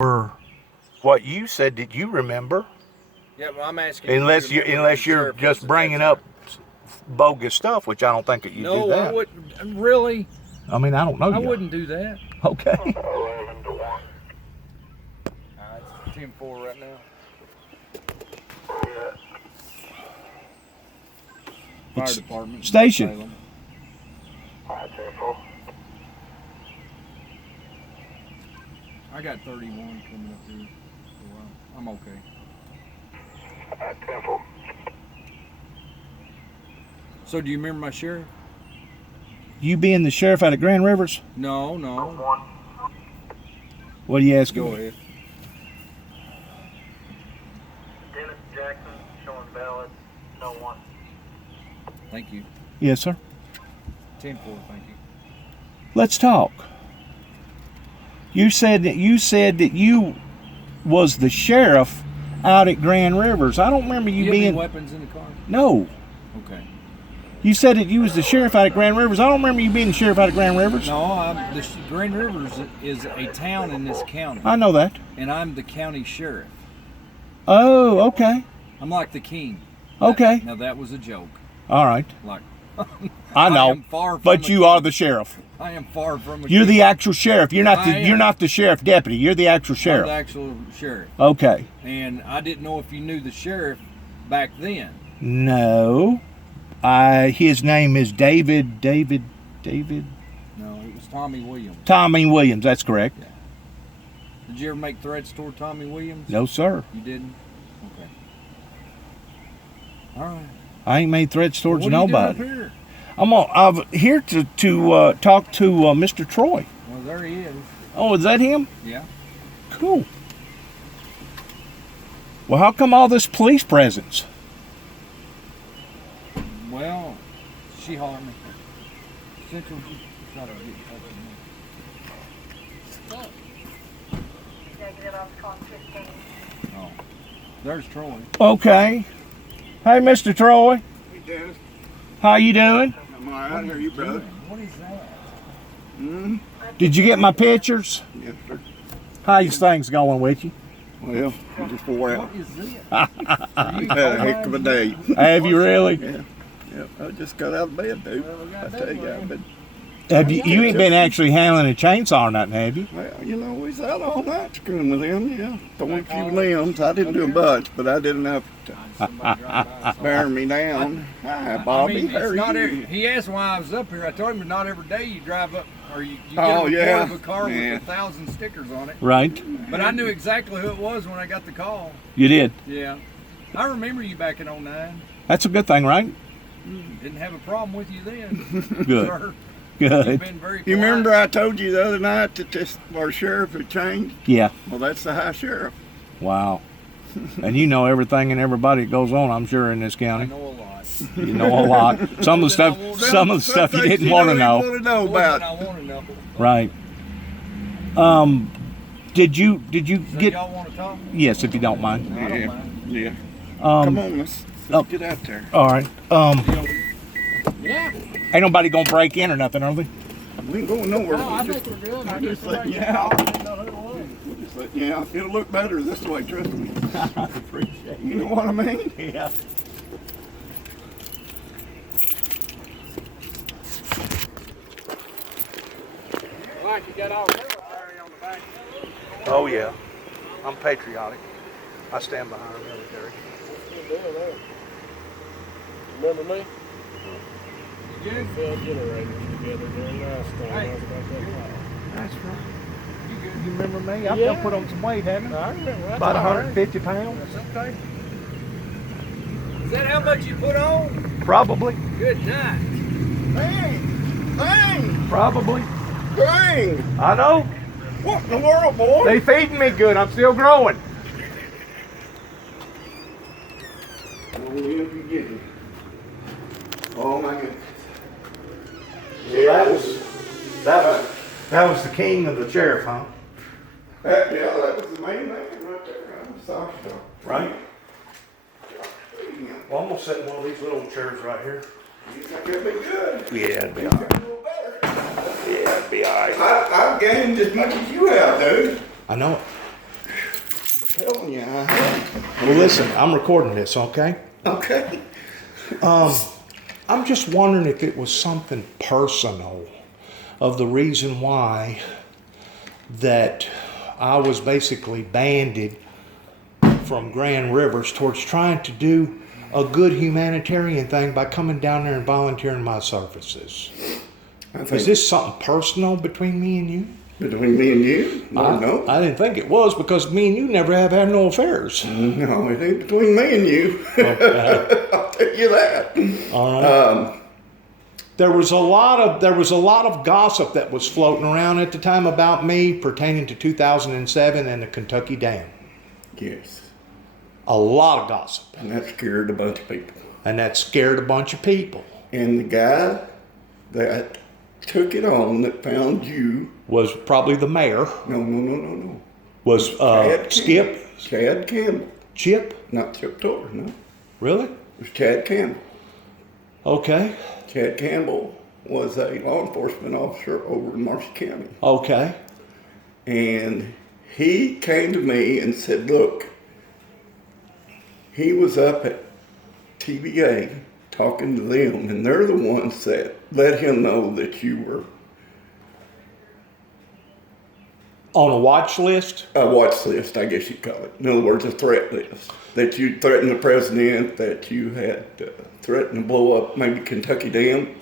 Or what you said that you remember. Yeah, well, I'm asking. Unless you're just bringing up bogus stuff, which I don't think that you do that. No, I wouldn't. Really? I mean, I don't know. I wouldn't do that. Okay. 11-1. It's 10-4 right now. Yeah. Fire department. Station. Salem. 5-4. I got 31 coming up here. So I'm okay. 10-4. So do you remember my sheriff? You being the sheriff out of Grand Rivers? No. 1. What are you asking? Go ahead. Dennis Jackson showing valid. No 1. Thank you. Yes, sir. 10-4. Thank you. Let's talk. You said that you was the sheriff out at Grand Rivers. I don't remember you You have being. any weapons in the car? No. Okay. You said that you was the sheriff out at Grand Rivers. I don't remember you being the sheriff out of Grand Rivers. No, Grand Rivers is a town in this county. I know that. And I'm the county sheriff. Oh, okay. I'm like the king. Okay. Now that was a joke. All right. Like I know. am far from But a you king. are the sheriff. I am far from a You're king. the actual sheriff. You're not I the am. you're not the sheriff deputy. You're the actual I'm sheriff. the actual sheriff. Okay. And I didn't know if you knew the sheriff back then. No. His name is David. No, it was Tommy Williams. Tommy Williams. That's correct. Yeah. Did you ever make threats toward Tommy Williams? No, sir. You didn't? Okay. All right. I ain't made threats towards What are you doing nobody. up here? I'm here to talk to Mr. Troy. Well, there he is. Oh, is that him? Yeah. Cool. Well, how come all this police presence? Well, she hollered me. Central try to get in touch with me. Negative, I was calling 15. Oh. There's Troy. Okay. Hey, Mr. Troy. Hey, Dennis. How you doing? I'm all right. How are you, brother? What is that? Mm-hmm. Did you get my pictures? Yes, sir. How's things going with you? Well, I just wore out. What is this? I had a heck of a day. Have you really? Yeah. I just got out of bed, dude. I tell you, I've been, Have you ain't been actually handling a chainsaw or nothing, have you? well, we was out all night screwing with him, yeah. Throwing a few limbs. I didn't do a bunch, but I did enough to bear me down. Hi, Bobby. I mean, How are it's not you? he asked why I was up here. I told him not every day you drive up or you get Oh, a report yeah. of a car Yeah. with 1,000 stickers on it. Right. But I knew exactly who it was when I got the call. You did. Yeah. I remember you back in 09. That's a good thing, right? Didn't have a problem with you then. Good. Sir. You've Good. been very polite. You remember I told you the other night that our sheriff had changed? Yeah. Well, that's the high sheriff. Wow. And you know everything and everybody that goes on, I'm sure, in this I county. know a lot. You know a lot. Some of the stuff you didn't want to know. Want to know More than about. I want to know. Right. Did you So get? y'all want to talk? Yes, if you don't mind. I don't Yeah. mind. Yeah. Come Um. on, let's oh. get out there. All right. Yeah. Ain't nobody gonna break in or nothing, are they? We ain't going nowhere. No, I We're think we're good. I just just letting you out. We'll just let you out. It'll look better this way, trust me. I appreciate You know what I mean? Yeah. Like you got all military on the back. Oh yeah. I'm patriotic. I stand behind the military. Remember me? You good? Fell generators together during last time. Hey. I was about that far. That's right. You good? You remember me? I've Yeah. done put on some weight, haven't I? I remember. That's About all right. 150 pounds. That's okay. Is that how much you put on? Probably. Good night. Bang! Probably. Bang! I know. What in the world, boy? They feeding me good. I'm still growing. Only if you get it. Oh my goodness. Yeah, that was the king of the sheriff, huh? That was the main man right there. I'm sorry. Right. Well, I'm gonna sit in one of these little chairs right here. You think it'll be good? Yeah, it'd be A all right. little better. Yeah, it'd be all right. I've gained as much as you have, dude. I know it. telling you, I have. Well, listen, I'm recording this, okay? Okay. I'm just wondering if it was something personal of the reason why that I was basically banded from Grand Rivers towards trying to do a good humanitarian thing by coming down there and volunteering my services. Is this something personal between me and you? Between me and you? No. I didn't think it was, because me and you never have had no affairs. No, it ain't between me and you. Okay. I'll tell you that. All right. There was a lot of gossip that was floating around at the time about me pertaining to 2007 and the Kentucky Dam. Yes. A lot of gossip. And that scared a bunch of people. And that scared a bunch of people. And the guy that took it on that found you Was probably the mayor. No. Was Skip? Chad Campbell. Chip? Not Chip Toller, no. Really? It was Chad Campbell. Okay. Chad Campbell was a law enforcement officer over in Marshall County. Okay. And he came to me and said, look, he was up at TVA talking to them, and they're the ones that let him know that you were On a watch list? a watch list, I guess you'd call it. In other words, a threat list. That you threatened the president, that you had threatened to blow up maybe Kentucky Dam.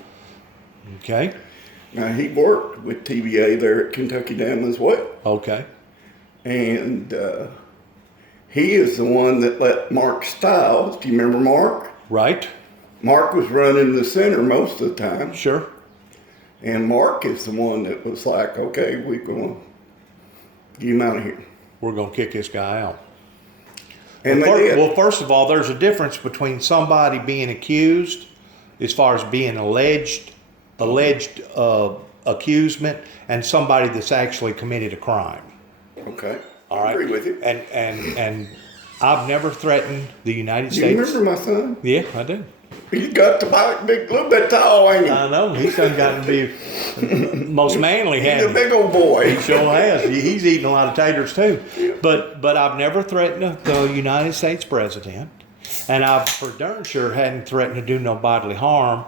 Okay. Now, he worked with TVA there at Kentucky Dam as well. Okay. And he is the one that let Mark Stiles, do you remember Mark? Right. Mark was running the center most of the time. Sure. And Mark is the one that was like, okay, we're going to get him out of here. We're going to kick this guy out. And they did. Well, first of all, there's a difference between somebody being accused, as far as being alleged accusement, and somebody that's actually committed a crime. Okay. All I right. agree with you. And I've never threatened the United Do States. you remember my son? Yeah, I do. He's got the big, little bit tall, ain't he? I know. He's done gotten to be most manly, He's a hasn't he? big old boy. He sure has. He's eating a lot of taters too. But I've never threatened the United States president, and I've for darn sure hadn't threatened to do no bodily harm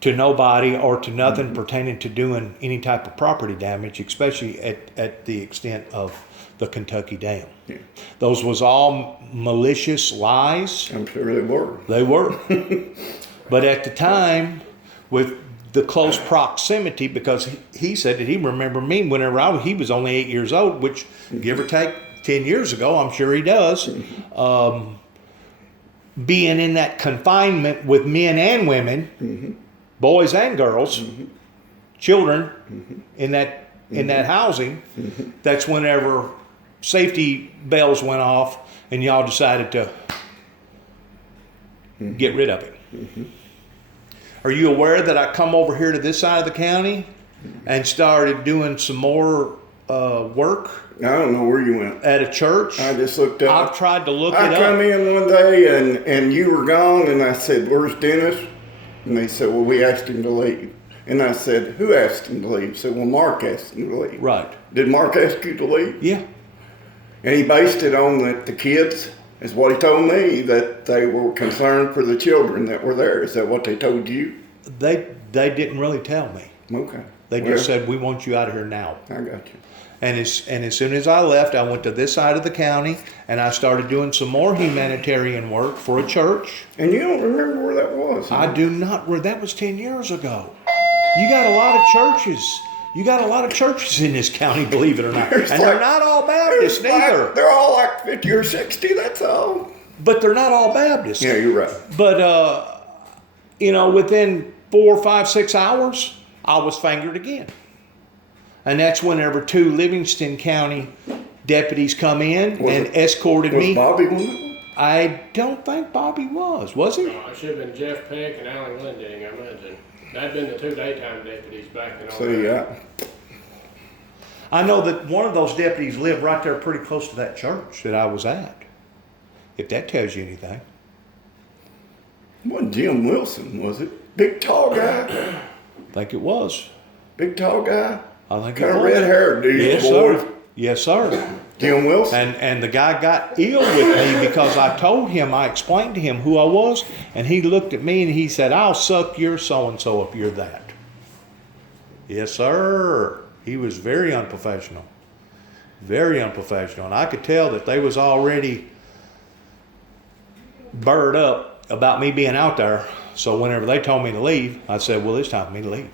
to nobody or to nothing pertaining to doing any type of property damage, especially at the extent of the Kentucky Dam. Yeah. Those was all malicious lies. I'm sure they were. They were. But at the time, with the close proximity, because he said that he remembered me whenever he was only 8 years old, which give or take 10 years ago, I'm sure he does. Being in that confinement with men and women, boys and girls, children, in that housing, that's whenever safety bells went off and y'all decided to get rid of it. Are you aware that I come over here to this side of the county and started doing some more work I don't know where you went. at a church? I just looked up. I've tried to look I it come up. in one day and you were gone, and I said, "Where's Dennis?" And they said, "Well, we asked him to leave." And I said, "Who asked him to leave?" They said, "Well, Mark asked him to leave." Right. Did Mark ask you to leave? Yeah. And he based it on that the kids, is what he told me, that they were concerned for the children that were there. Is that what they told you? They didn't really tell me. Okay. They just said, "We want you out of here now." I got you. And as soon as I left, I went to this side of the county and I started doing some more humanitarian work for a church. And you don't remember where that was? I do not. That was 10 years ago. You got a lot of churches. You got a lot of churches in this county, believe it or not. And they're not all Baptist neither. They're all like 50 or 60, that's all. But they're not all Baptist. Yeah, you're right. But, within 4, 5, 6 hours, I was fingered again. And that's whenever 2 Livingston County deputies come in and escorted Was me. Bobby one of them? I don't think Bobby was he? No, it should have been Jeff Peck and Alan Glending, I imagine. That'd been the 2 daytime deputies back in all So, that. yeah. I know that one of those deputies lived right there pretty close to that church that I was at. If that tells you anything. It wasn't Jim Wilson, was it? Big tall guy? I think it was. Big tall guy? I think Kind it of was. red haired dude, Yes, boy. sir. Yes, sir. Jim Wilson. And the guy got ill with me because I told him, I explained to him who I was, and he looked at me and he said, I'll suck your so-and-so if you're that. Yes, sir. He was very unprofessional. Very unprofessional. And I could tell that they was already burred up about me being out there. So whenever they told me to leave, I said, well, it's time for me to leave.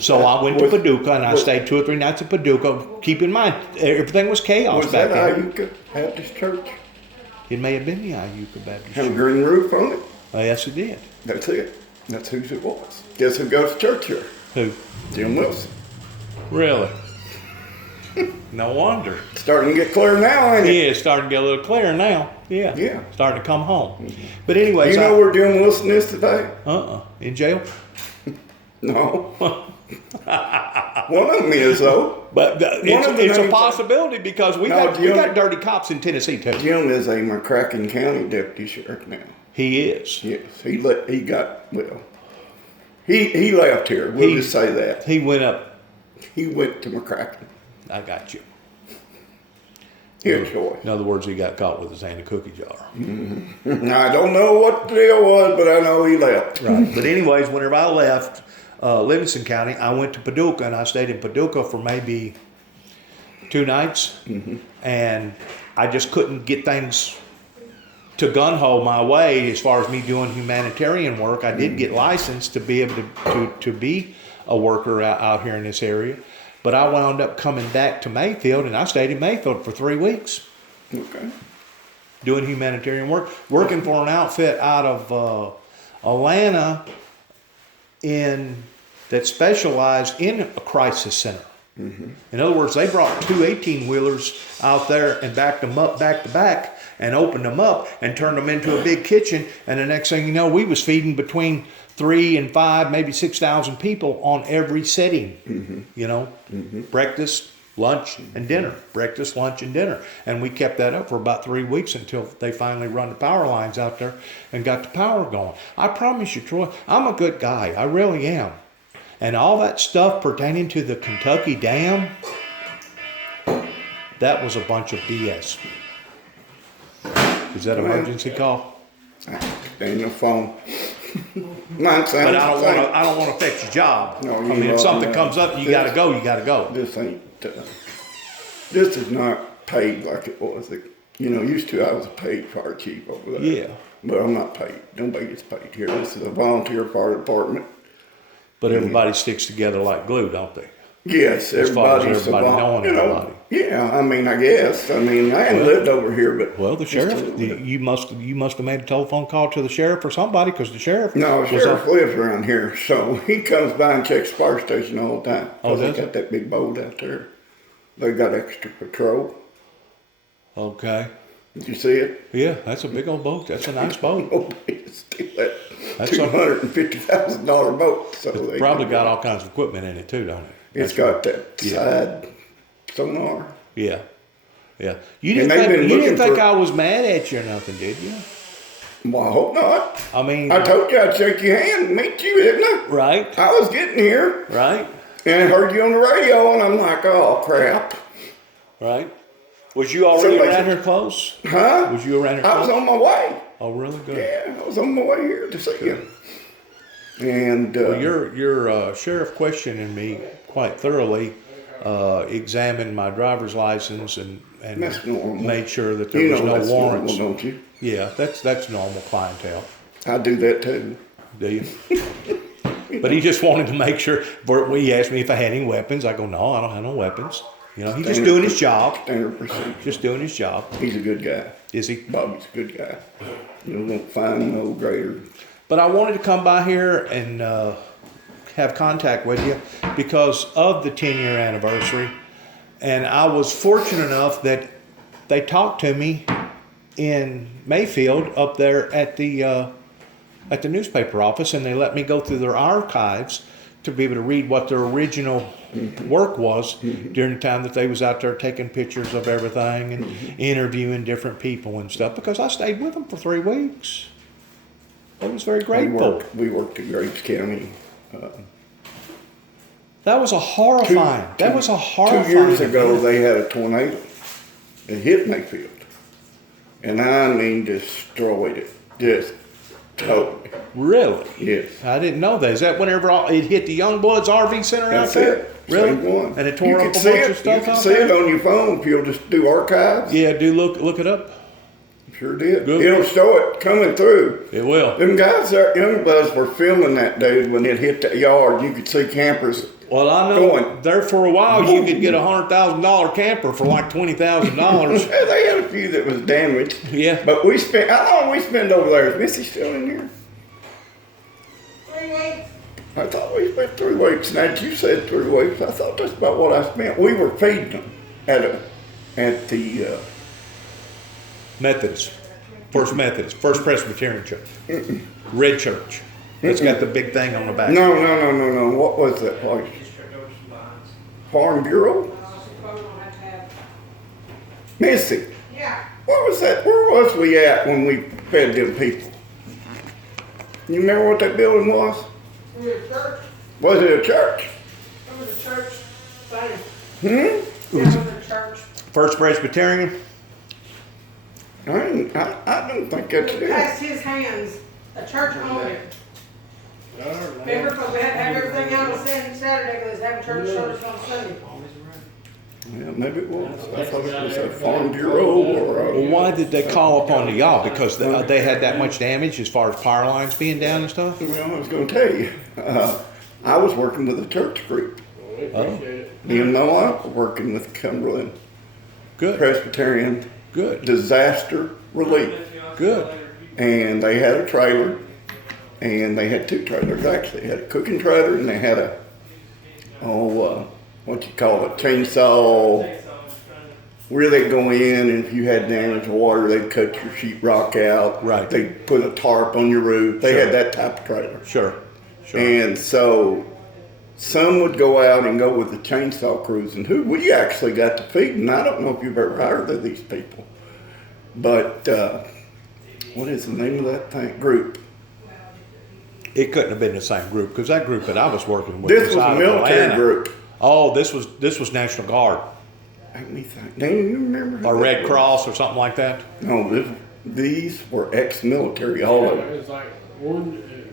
So I went to Paducah, and I stayed 2 or 3 nights at Paducah. Keep in mind, everything was chaos Was back that then. Iuka Baptist Church? It may have been the Iuka Baptist Have a Church. green roof on it? Yes, it did. That's it. That's whose it was. Guess who goes to church here? Who? Jim Wilson. Really? No wonder. Starting to get clear now, ain't it? Yeah, it's starting to get a little clearer now. Yeah. Yeah. Starting to come home. But anyways, You know where Jim Wilson is today? in jail. No. One of them is, though. But it's a possibility because we No, we Jim- got dirty cops in Tennessee too. Jim is a McCracken County deputy sheriff now. He is. Yes, he left here. We'll just say that. He went up. He went to McCracken. I got you. He had a choice. In other words, he got caught with his hand in a cookie jar. I don't know what the deal was, but I know he left. Right. But anyways, whenever I left Livingston County, I went to Paducah, and I stayed in Paducah for maybe 2 nights, and I just couldn't get things to gun-ho my way as far as me doing humanitarian work. I did get licensed to be able to be a worker out here in this area, but I wound up coming back to Mayfield, and I stayed in Mayfield for 3 weeks. Okay. Doing humanitarian work, working for an outfit out of Atlanta that specialized in a crisis center. In other words, they brought 2 18-wheelers out there and backed them up back to back and opened them up and turned them into a big kitchen. And the next thing you know, we was feeding between 3 and 5, maybe 6,000 people on every setting. You know, breakfast, lunch, and dinner. Breakfast, lunch, and dinner. And we kept that up for about 3 weeks until they finally run the power lines out there and got the power going. I promise you, Troy, I'm a good guy. I really am. And all that stuff pertaining to the Kentucky Dam, that was a bunch of BS. Is that an emergency call? Ain't no phone. Nonsense. But I don't want to affect your job. No, I you mean, if don't, something man. comes up, you got to go. You got to go. This ain't. This is not paid like it was. Used to I was a paid fire chief over there. Yeah. But I'm not paid. Nobody gets paid here. This is a volunteer fire department. But everybody sticks together like glue, don't they? Yes, As far as everybody's everybody knowing everybody. Yeah, I guess. I hadn't lived over here, but Well, the sheriff, you must have made a telephone call to the sheriff or somebody, because the sheriff. No, the was sheriff lives around here, so he comes by and checks the fire station all the time. Oh, They does got that big boat out there. They got extra patrol. Okay. Did you see it? Yeah, that's a big old boat. That's a nice boat. Oh, it's still that That's $250,000 boat. So they Probably got all kinds of equipment in it too, don't it? It's got that Yeah. side sonar. Yeah. Yeah. And You didn't they've been think, you looking didn't think for- I was mad at you or nothing, did you? Well, I hope not. I mean, I told you I'd shake your hand and meet you, didn't I? right, I was getting here right, and I heard you on the radio, and I'm like, oh crap, right. Was you already Somebody- around here close? huh? Was you around here I was close? on my way. Oh, really? Good. Yeah, I was on my way here to see you. And Well, your sheriff questioning me quite thoroughly, examined my driver's license and That's normal. made sure that there you was know no that's warrants. normal, don't you? Yeah, that's normal clientele. I do that too. Do you? But he just wanted to make sure. He asked me if I had any weapons. I go, no, I don't have no weapons. You know, he's just doing his job. Standard procedure. Just doing his job. He's a good guy. Is he? Bobby's a good guy. You won't find no greater. But I wanted to come by here and have contact with you because of the 10-year anniversary. And I was fortunate enough that they talked to me in Mayfield up there at the newspaper office, and they let me go through their archives to be able to read what their original work was during the time that they was out there taking pictures of everything and interviewing different people and stuff, because I stayed with them for 3 weeks. I was very grateful. We worked in Graves County That was a horrifying. That was a horrifying. 2 years ago, event. they had a tornado. It hit Mayfield. And I mean destroyed it. Just totally. Really? Yes. I didn't know that. Is that whenever it hit the Youngbloods RV Center That's out there? it. Really? Same one. And it tore You up can a see bunch it. of stuff You can out see there? it on your phone if you'll just do archives. Yeah, do look it up. Sure did. Good. It'll show it coming through. It will. Them guys there, Youngbloods, were filming that dude when it hit that yard. You could see campers. Well, I know Going. there for a while you could get a $100,000 camper for like $20,000. Yeah, they had a few that was damaged. Yeah. But we spent, how long we spend over there? Is Missy still in here? 3 weeks. I thought we spent 3 weeks. Now, you said 3 weeks. I thought that's about what I spent. We were feeding them at the Methodist. First Presbyterian Church. Red Church. It's got the big thing on the back. no. What was that place? Farm Bureau? Missy, Yeah. what was that? Where was we at when we fed them people? You remember what that building was? We were at church. Was it a church? It was a church thing. Hmm? Yeah, it was a church. First Presbyterian? I don't think that's It it. passed his hands. A church owned it. Remember, because we had to have everything out on Saturday, because they have church service on Sunday. Yeah, maybe it was. I thought it was a Farm Bureau or Well, a... why did they call upon y'all? Because they had that much damage as far as power lines being down and stuff? Well, I was going to tell you. I was working with a church group. We appreciate it. Me and Noah were working with Cumberland Good. Presbyterian Good. Disaster Relief. Good. And they had a trailer, and they had 2 trailers actually. They had a cooking trailer, and they had a, what you call it, chainsaw, where they'd go in, and if you had damaged water, they'd cut your sheetrock out. Right. They'd put a tarp on your roof. They had that type of trailer. Sure. Sure. And so some would go out and go with the chainsaw crews, and who we actually got to feed. And I don't know if you've ever heard of these people, but what is the name of that thing? Group? It couldn't have been the same group because that group that I was working with This was out a of military Atlanta. group. Oh, this was National Guard Let me think. Do you remember? who or that Red was? Cross or something like that. No, these were ex-military, all of them. It was like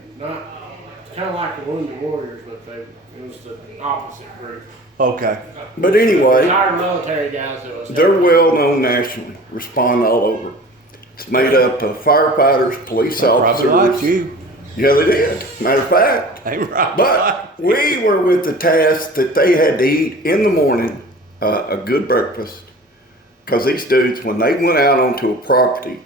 it's kind of like the Wounded Warriors, but it was the opposite group. Okay. But anyway, Retired military guys that was. they're well known nationally. Respond all over. It's made up of firefighters, police Probably officers. like you. Yeah, they did. Matter of fact. Ain't right. But we were with the task that they had to eat in the morning a good breakfast. Because these dudes, when they went out onto a property,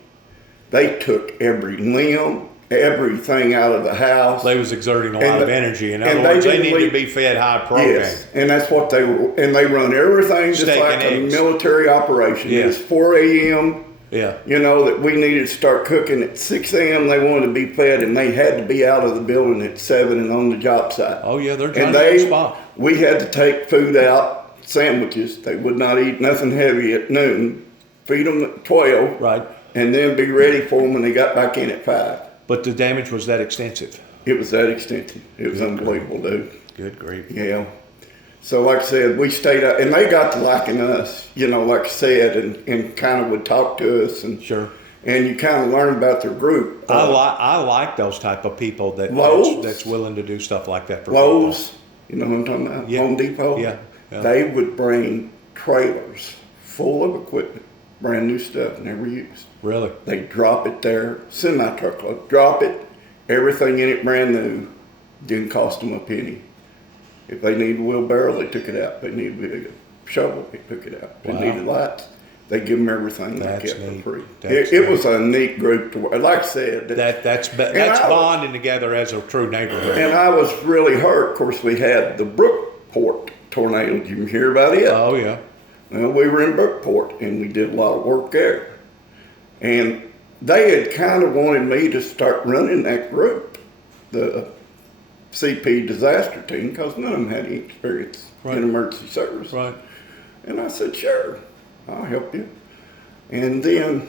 they took every limb, everything out of the house. They was exerting a And lot of the- energy. In and other words, they didn't need to leave- be fed high protein. Yes, and that's what they were. And they run everything just Steak like and a eggs. military operation. Yeah. It's 4 a.m. Yeah. You know, that we needed to start cooking at 6 a.m. They wanted to be fed, and they had to be out of the building at 7 and on the job site. Oh yeah, they're trying And to get a they, spot. we had to take food out, sandwiches. They would not eat nothing heavy at noon. Feed them at 12, Right. and then be ready for them when they got back in at 5. But the damage was that extensive. It was that extensive. It was unbelievable, dude. Good grief. Yeah. So like I said, we stayed up, and they got to liking us, you know, like I said, and kind of would talk to us, and Sure. and you kind of learn about their group. I like those type of people Lowe's? that's willing to do stuff like that for Lowe's, you know what I'm talking about? Yeah. Home Depot. Yeah, yeah. They would bring trailers full of equipment, brand new stuff, never used. people. Really? They drop it there, semi-truckload, drop it, everything in it brand new, didn't cost them a penny. If they needed a wheelbarrow, they took it out. They needed a shovel, they took it out. They Wow. needed lights, they give them everything they That's kept neat. for free. That's It neat. was a neat group to work. Like I said, That's I- bonding together as a true neighborhood. and I was really hurt. Of course, we had the Brookport tornado. Did you hear about it? Oh yeah. Well, we were in Brookport, and we did a lot of work there. And they had kind of wanted me to start running that group, the CP disaster team, because none of them had any experience Right. in emergency service. Right. And I said, sure, I'll help you. And then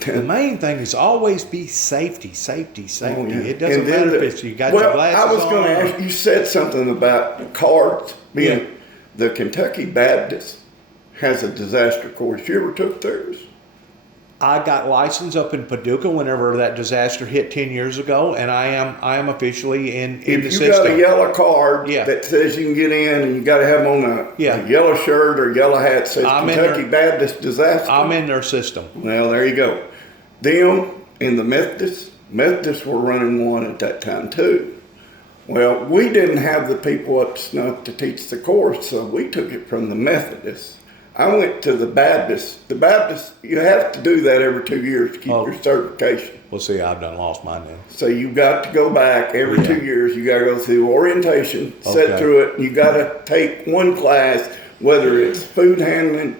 The main thing is always be safety, safety, safety. Oh, yeah. It doesn't And then matter if you got well, your glasses I was going to on. ask, you said something about cards being, Yeah. the Kentucky Baptist has a disaster course. You ever took theirs? I got licensed up in Paducah whenever that disaster hit 10 years ago, and I am officially in the If you system. got a yellow card Yeah. that says you can get in, and you got to have on a yellow shirt or yellow hat that says I'm in Kentucky there. Baptist Disaster. I'm in their system. Well, there you go. Them and the Methodists were running one at that time too. Well, we didn't have the people up to snuff to teach the course, so we took it from the Methodists. I went to the Baptist. The Baptist, you have to do that every 2 years to keep your certification. Well, see, I've done lost mine now. So you got to go back every Yeah. 2 years. You got to go through orientation, sit Okay. through it. You got to take one class, whether it's food handling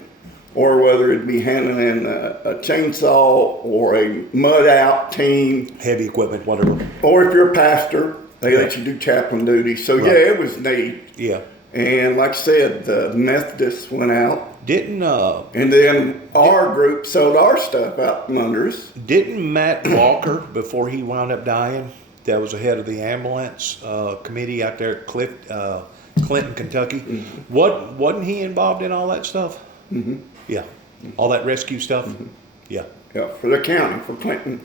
or whether it be handling a chainsaw or a mud out team, Heavy equipment, whatever. or if you're a pastor, they let you do chaplain duty. So Right. yeah, it was neat. Yeah. And like I said, the Methodists went out. Didn't And then our group sold our stuff out from under us. Matt Walker, before he wound up dying, that was the head of the ambulance committee out there at Clinton, Kentucky. Mm-hmm. Wasn't he involved in all that stuff? Mm-hmm. Yeah. All that rescue stuff? Mm-hmm. Yeah. Yeah, for the county, for Clinton.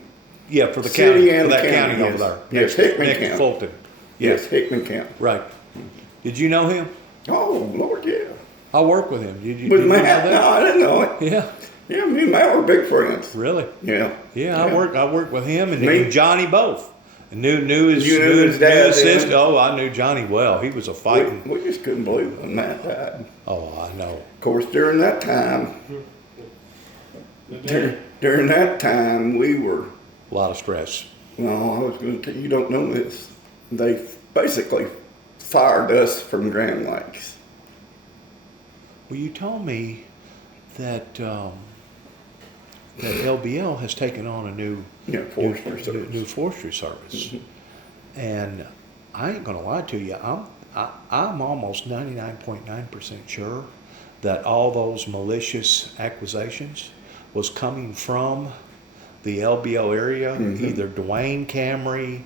Yeah, for the City county, and for the that county, county over yes. there. Yes, Hickman next to County. Fulton. Yes, Hickman County. Right. Did you know him? Oh, Lord, yeah. I work with him. Did you With know Matt? that? No, I didn't know it. Yeah. Yeah, me and Matt were big friends. Really? Yeah. Yeah, I worked with him and, Me? and Johnny both. Knew his You knew his dad then? sister. Oh, I knew Johnny well. He was a fighting. We just couldn't believe it when Matt died. Oh, I know. Of course, during that time, we were, A lot of stress. no, I was going to tell you, you don't know this. They basically fired us from Grand Lakes. Well, you told me that that LBL has taken on a new Forestry Service. new forestry service, and I ain't gonna lie to you. I'm almost 99.9% sure that all those malicious accusations was coming from the LBL area, either Dwayne Camry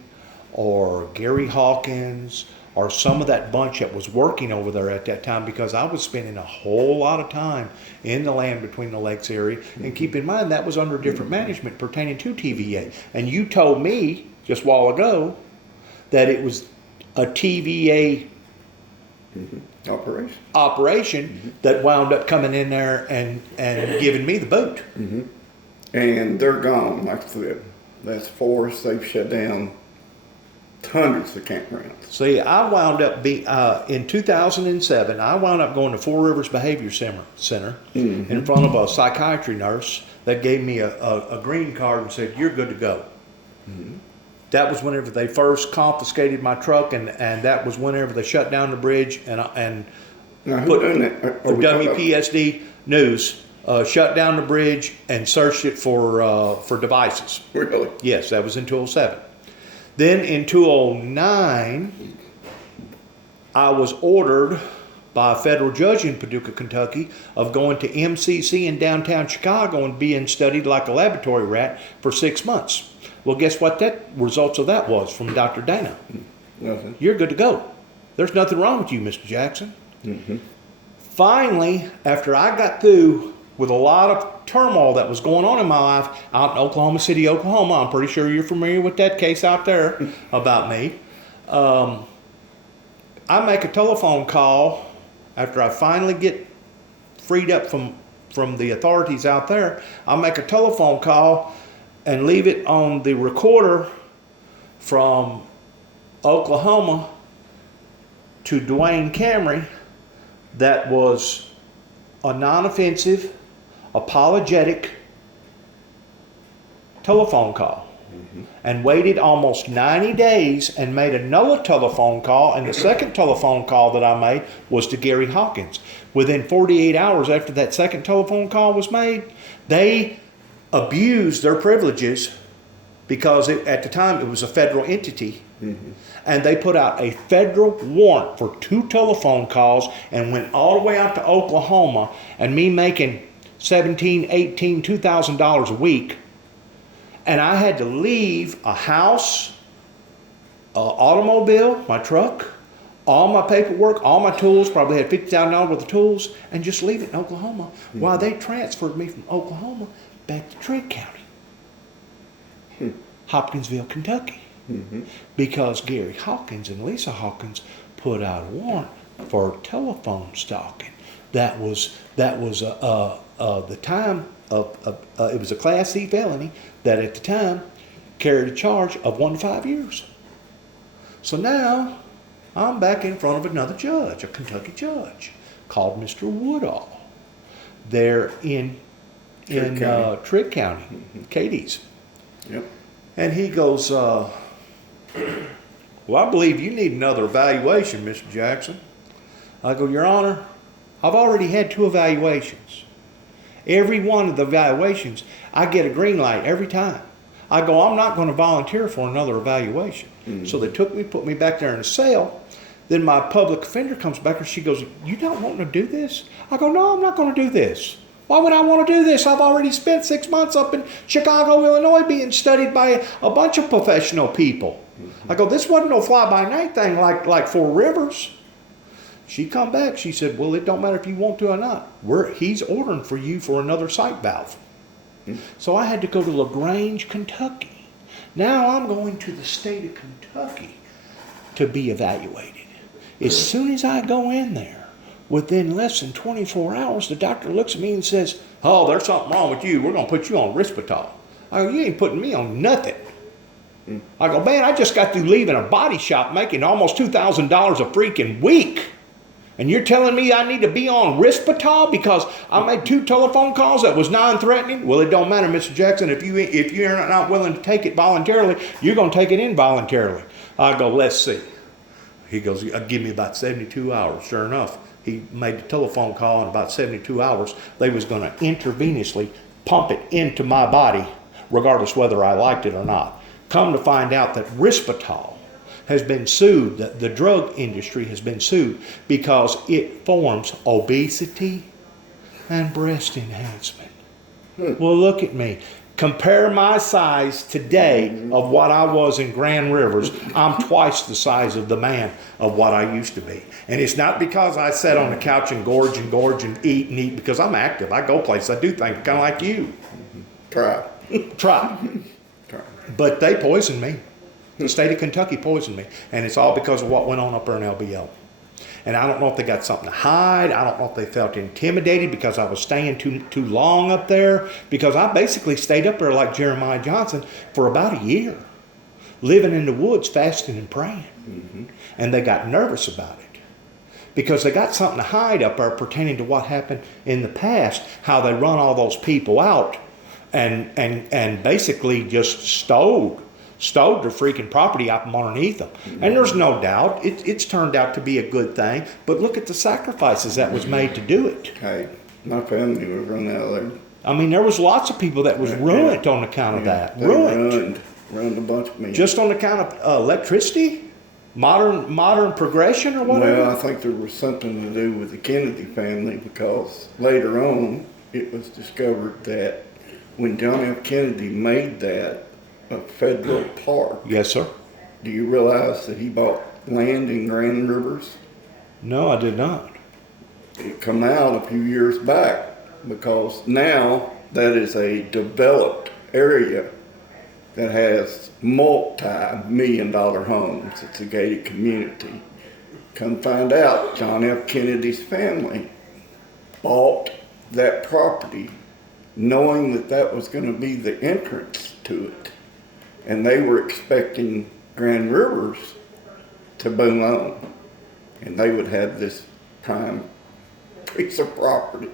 or Gary Hawkins or some of that bunch that was working over there at that time, because I was spending a whole lot of time in the land between the lakes area. And keep in mind, that was under different management pertaining to TVA. And you told me just a while ago that it was a TVA operation that wound up coming in there and giving me the boot. And they're gone, like I said. That's forest. They've shut down hundreds of campgrounds. See, I wound up in 2007. I wound up going to Four Rivers Behavior Center in front of a psychiatry nurse that gave me a green card and said, "You're good to go." That was whenever they first confiscated my truck, and that was whenever they shut down the bridge and Now, who put done that? for WPSD News shut down the bridge and searched it for devices. Really? Yes, that was in 2007. Then in 2009, I was ordered by a federal judge in Paducah, Kentucky, of going to MCC in downtown Chicago and being studied like a laboratory rat for 6 months. Well, guess what that results of that was from Dr. Dana? Nothing. You're good to go. There's nothing wrong with you, Mr. Jackson. Finally, after I got through with a lot of turmoil that was going on in my life out in Oklahoma City, Oklahoma, I'm pretty sure you're familiar with that case out there about me. I make a telephone call after I finally get freed up from the authorities out there. I make a telephone call and leave it on the recorder from Oklahoma to Dwayne Camry that was a non-offensive, apologetic telephone call, and waited almost 90 days and made another telephone call, and the second telephone call that I made was to Gary Hawkins. Within 48 hours after that second telephone call was made, they abused their privileges because at the time it was a federal entity, and they put out a federal warrant for 2 telephone calls and went all the way out to Oklahoma, and me making $1,700, $1,800, $2,000 a week And I had to leave a house, an automobile, my truck, all my paperwork, all my tools, probably had $50,000 worth of tools, and just leave it in Oklahoma while they transferred me from Oklahoma back to Trigg County, Hopkinsville, Kentucky. Because Gary Hawkins and Lisa Hawkins put out a warrant for telephone stalking. That was the time of it was a Class C felony that at the time carried a charge of 1 to 5 years. So now I'm back in front of another judge, a Kentucky judge, called Mr. Woodall. They're in Trigg County, Katie's. Yep. And he goes, well, I believe you need another evaluation, Mr. Jackson. I go, Your Honor, I've already had 2 evaluations. Every one of the evaluations, I get a green light every time. I go, I'm not going to volunteer for another evaluation. So they took me, put me back there in a cell. Then my public offender comes back and she goes, you don't want to do this? I go, no, I'm not going to do this. Why would I want to do this? I've already spent 6 months up in Chicago, Illinois being studied by a bunch of professional people. I go, this wasn't no fly-by-night thing like Four Rivers. She come back, she said, well, it don't matter if you want to or not. He's ordering for you for another sight valve. So I had to go to LaGrange, Kentucky. Now I'm going to the state of Kentucky to be evaluated. As soon as I go in there, within less than 24 hours, the doctor looks at me and says, oh, there's something wrong with you. We're going to put you on Risperdal. I go, you ain't putting me on nothing. I go, man, I just got through leaving a body shop making almost $2,000 a freaking week. And you're telling me I need to be on Risperdal because I made 2 telephone calls that was non-threatening? Well, it don't matter, Mr. Jackson. If you're not willing to take it voluntarily, you're going to take it involuntarily. I go, let's see. He goes, give me about 72 hours. Sure enough, he made the telephone call in about 72 hours. They was going to intravenously pump it into my body, regardless whether I liked it or not. Come to find out that Risperdal has been sued, the drug industry has been sued because it forms obesity and breast enhancement. Well, look at me. Compare my size today of what I was in Grand Rivers. I'm twice the size of the man of what I used to be. And it's not because I sat on the couch and gorge and eat, because I'm active. I go places. I do things kind of like you. Try. But they poisoned me. The state of Kentucky poisoned me. And it's all because of what went on up there in LBO. And I don't know if they got something to hide. I don't know if they felt intimidated because I was staying too long up there. Because I basically stayed up there like Jeremiah Johnson for about a year. Living in the woods, fasting and praying. And they got nervous about it. Because they got something to hide up there pertaining to what happened in the past. How they run all those people out. And basically just stowed their freaking property out from underneath them. And there's no doubt it's turned out to be a good thing, but look at the sacrifices that was made to do it. Hey, my family was run out of there. I mean, there was lots of people that was ruined on account of that. Ruined a bunch of men. Just on account of electricity? Modern progression or whatever? Well, I think there was something to do with the Kennedy family because later on it was discovered that when John F. Kennedy made that a federal park. Yes, sir. Do you realize that he bought land in Grand Rivers? No, I did not. It come out a few years back because now that is a developed area that has multi-million-dollar homes. It's a gated community. Come find out, John F. Kennedy's family bought that property knowing that that was going to be the entrance to it. And they were expecting Grand Rivers to boom on. And they would have this prime piece of property.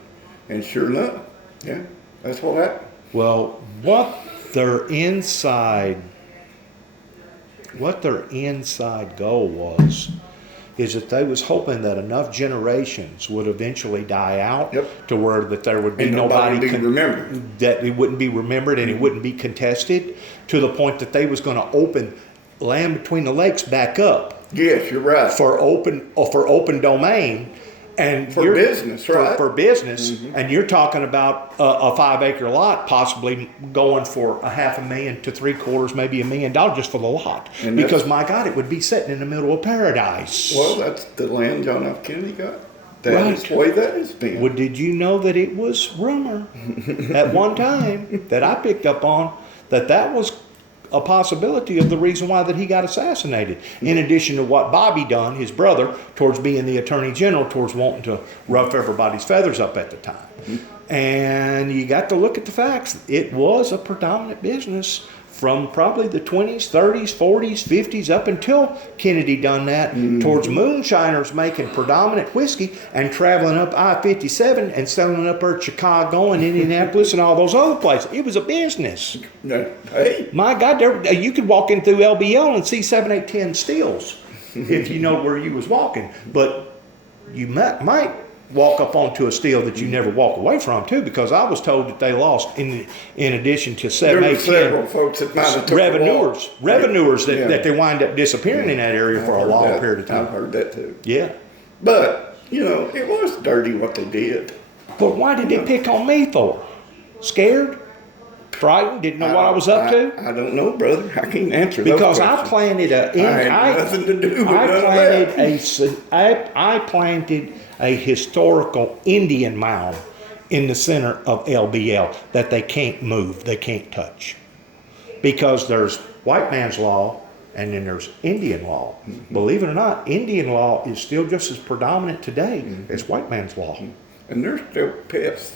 And sure enough, yeah, that's what happened. Well, what their inside goal was is that they was hoping that enough generations would eventually die out to where that there would be and nobody remembered. That it wouldn't be remembered and it wouldn't be contested, to the point that they was going to open land between the lakes back up. Yes, you're right. For open domain. And For you're- business, right? For business, and you're talking about a 5-acre lot possibly going for $500,000 to $750,000, maybe $1 million just for the lot. And Because that's- my God, it would be sitting in the middle of paradise. Well, that's the land John F. Kennedy got. That Right. is the way that has been. Well, did you know that it was rumor at one time that I picked up on that was a possibility of the reason why that he got assassinated, in addition to what Bobby done, his brother, towards being the attorney general, towards wanting to ruff everybody's feathers up at the time. And you got to look at the facts. It was a predominant business from probably the 20s, 30s, 40s, 50s, up until Kennedy done that, towards moonshiners making predominant whiskey and traveling up I-57 and selling up there at Chicago and Indianapolis and all those other places. It was a business. Hey, My God, you could walk in through LBL and see 7, 8, 10 stills if you know where you was walking. But you might walk up onto a still that you never walk away from too, because I was told that they lost in addition to 7, there were 8, several 10 folks that might have took a walk. revenuers Yeah. that they wind up disappearing in that area for a I've long heard that. period of time. I've heard that too. Yeah. But, you know, it was dirty what they did. But why did they pick on me for? Scared? Frightened? Didn't know what I was up to? I don't know, brother. I can't answer Because those I questions. planted I had nothing to do with none of that. I planted a historical Indian mound in the center of LBL that they can't move, they can't touch. Because there's white man's law and then there's Indian law. Believe it or not, Indian law is still just as predominant today as white man's law. And they're still pissed.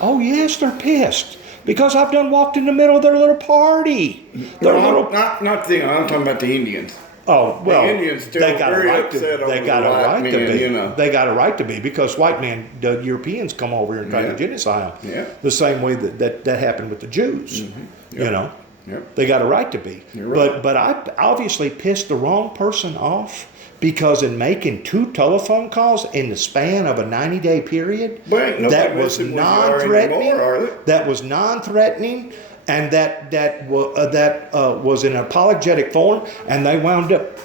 Oh yes, they're pissed. Because I've done walked in the middle of their little party. Their No, little not the, I'm talking about the Indians. Oh well, The Indians still they got a very right to. upset over They got the a white right to men, be. you know. They got a right to be because white man, the Europeans come over here and try Yeah. to genocide them. Yeah. The same way that happened with the Jews. Yeah. You know, Yeah. they got a right to be. You're right. But I obviously pissed the wrong person off because in making 2 telephone calls in the span of a 90-day period, But ain't nobody that was messing with you non-threatening. anymore, are they? That was non-threatening, and that was in an apologetic form, and they wound up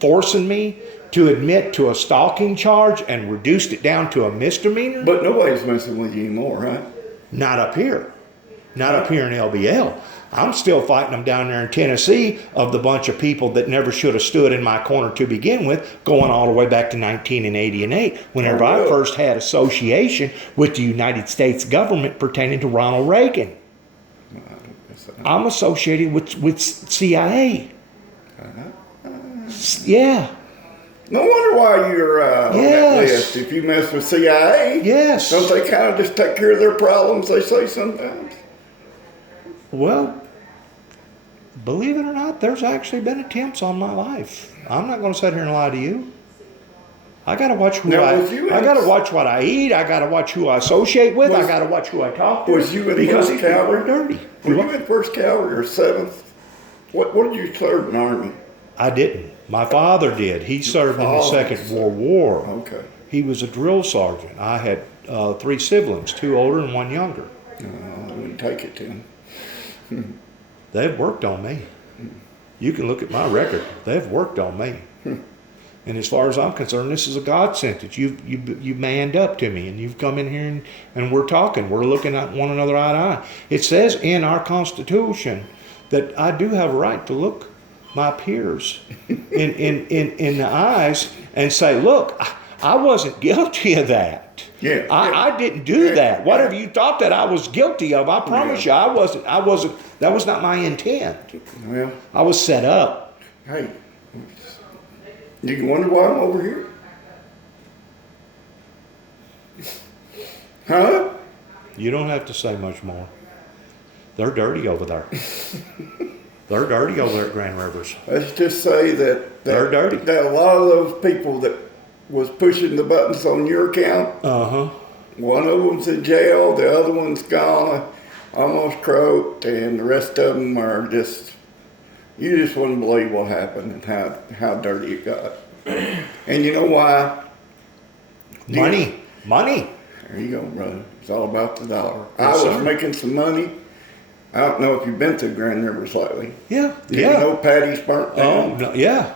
forcing me to admit to a stalking charge and reduced it down to a misdemeanor. But nobody's messing with you anymore, right? Not up here. Not up here in LBL. I'm still fighting them down there in Tennessee of the bunch of people that never should have stood in my corner to begin with, going all the way back to 1988, whenever I really? first had association with the United States government pertaining to Ronald Reagan. I'm associated with CIA. Yeah. No wonder why you're on that Yes. list. If you mess with CIA, Yes. don't they kind of just take care of their problems, they say sometimes? Well, believe it or not, there's actually been attempts on my life. I'm not going to sit here and lie to you. I got to watch who Now, I got to watch what I eat. I got to watch who I associate with. I got to watch who I talk to. Was you in because First these people are Cavalry? dirty. Were you in 1st Cavalry or 7th? What did you serve in the Army? I didn't. My father did. He served in the father Second served. World War. Okay. He was a drill sergeant. I had 3 siblings, 2 older and 1 younger. I wouldn't take it to him. They've worked on me. You can look at my record. They've worked on me. And as far as I'm concerned, this is a God sentence. You've manned up to me, and you've come in here and we're talking. We're looking at one another eye to eye. It says in our Constitution that I do have a right to look my peers in the eyes and say, look, I wasn't guilty of that. Yeah. I didn't do that. Whatever you thought that I was guilty of, I promise you, I wasn't. That was not my intent. Well, I was set up. hey, you wonder why I'm over here? Huh? You don't have to say much more. They're dirty over there. They're dirty over there at Grand Rivers. Let's just say that They're dirty. that a lot of those people that was pushing the buttons on your account, one of them's in jail, the other one's gone, almost croaked, and the rest of them are just, you just wouldn't believe what happened and how dirty it got. And you know why? Money. There you go, brother. It's all about the dollar. Yes, I was sir. making some money. I don't know if you've been to Grand Rivers lately. Yeah. Did you know Patty's burnt Oh, down? no, yeah.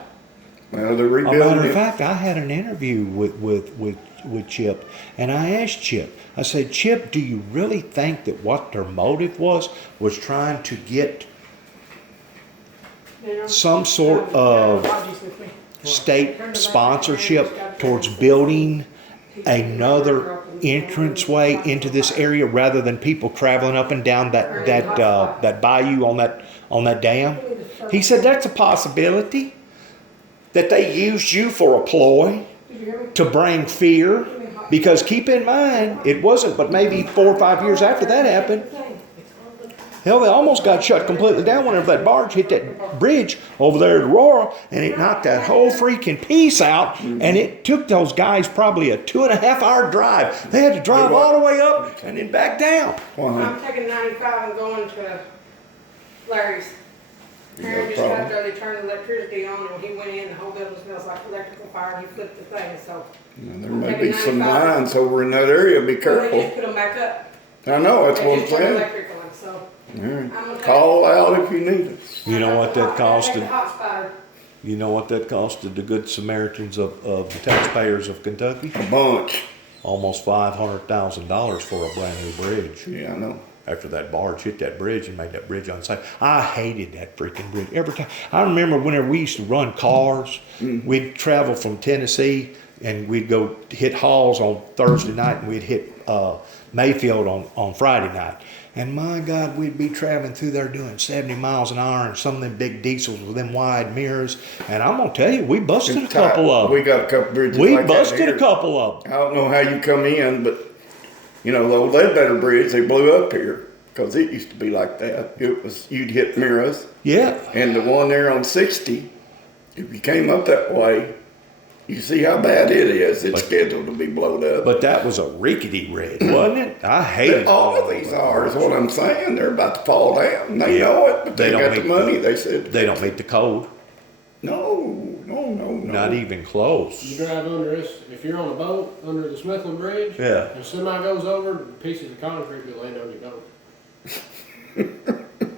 Well, they're A matter rebuilding of it. fact, I had an interview with Chip, and I asked Chip, I said, Chip, do you really think that what their motive was trying to get some sort of state sponsorship towards building another entranceway into this area rather than people traveling up and down that bayou on that dam? He said that's a possibility, that they used you for a ploy to bring fear, because keep in mind, it wasn't but maybe 4 or 5 years after that happened. Hell, they almost got shut completely down whenever that barge hit that bridge over there at Aurora, and it knocked that whole freaking piece out, and it took those guys probably a 2.5 hour drive. They had to drive all the way up and then back down. I'm taking 95 and going to Larry's. You got a Aaron just got problem? there, they turned the electricity on, and when he went in, the whole building smells like electrical fire, and he flipped the thing, so. There may be some lines over in that area, be Well, they careful. just put them back up. I know, that's They what I'm just turned saying. electric on, so. All right. I'm gonna Call out if you need us. You know what that costed? Take the hot spot. You know what that costed the good Samaritans of the taxpayers of Kentucky? A bunch. Almost $500,000 for a brand new bridge. Yeah, I know. After that barge hit that bridge and made that bridge unsafe. I hated that freaking bridge. Every time. I remember whenever we used to run cars, we'd travel from Tennessee and we'd go hit Halls on Thursday night and we'd hit Mayfield on Friday night. And my God, we'd be traveling through there doing 70 miles an hour and some of them big diesels with them wide mirrors. And I'm going to tell you, we busted a couple of them. We got a couple bridges We like that busted here. a couple of them. I don't know how you come in, but you know, the old Ledbetter Bridge, they blew up here because it used to be like that. It was, you'd hit mirrors. Yeah. And the one there on 60, if you came up that way, you see how bad it is. It's scheduled to be blown up. But that was a rickety red, wasn't it? I hated All of these are, is what I'm saying. They're about to fall down. They know it, but they They don't got the make- money. They said, They don't meet the code. no. Not even close. You drive under this, if you're on a boat under the Smithland Bridge, Yeah. and somebody goes over, pieces of concrete will land on your boat.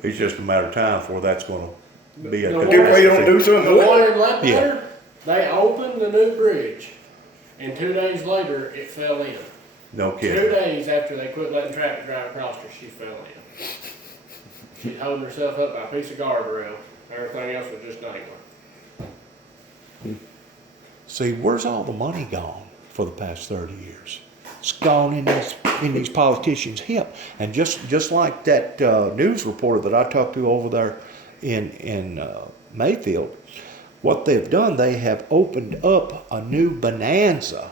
It's just a matter of time before that's going to be a No, If we don't do something The with one it. in Ledbetter, they opened the new bridge, and 2 days later, it fell in. No 2 kidding. days after they quit letting traffic drive across her, she fell in. She's holding herself up by a piece of guardrail. Everything else was just dangling. See, where's all the money gone for the past 30 years? It's gone in these politicians' hip. And just like that news reporter that I talked to over there in Mayfield, what they've done, they have opened up a new bonanza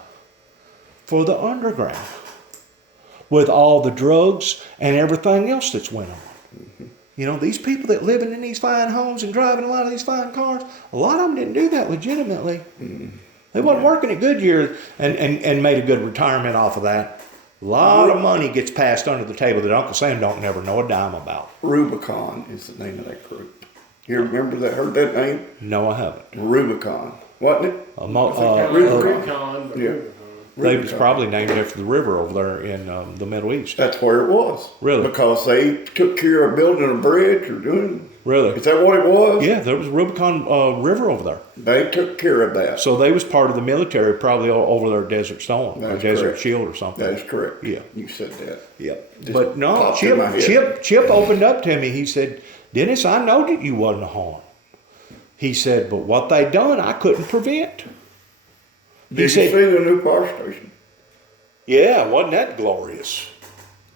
for the underground with all the drugs and everything else that's went on. You know, these people that living in these fine homes and driving a lot of these fine cars, a lot of them didn't do that legitimately. They wasn't working at Goodyear and made a good retirement off of that. A lot of money gets passed under the table that Uncle Sam don't never know a dime about. Rubicon is the name of that group. You remember that? Heard that name? No, I haven't. Rubicon, wasn't it? Rubicon, but Yeah. Rubicon. They was Rubicon. probably named after the river over there in the Middle East. That's where it was. Really? Because they took care of building a bridge or doing. Really? Is that what it was? Yeah, there was Rubicon River over there. They took care of that. So they was part of the military, probably over there at Desert Storm or That's Desert correct. Shield or something. That is correct. Yeah. You said that. Yep. Just But no, popped in my head. Chip opened up to me. He said, Dennis, I know that you wasn't harmed. He said, but what they done, I couldn't prevent. Did said- you see the new fire station? Yeah, wasn't that glorious?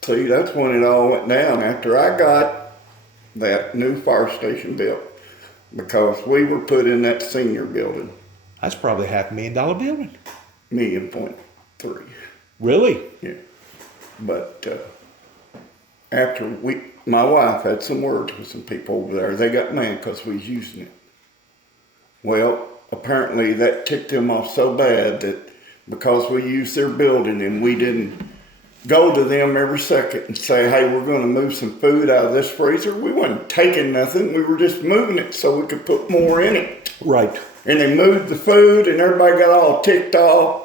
See, that's when it all went down after I got that new fire station built. Because we were put in that senior building, That's probably $500,000 building. $1.3 million. Really? Yeah. But after my wife had some words with some people over there, they got mad because we was using it. Well, apparently that ticked them off so bad that because we used their building and we didn't go to them every second and say, hey, we're going to move some food out of this freezer. We wasn't taking nothing. We were just moving it so we could put more in it. Right. And they moved the food and everybody got all ticked off.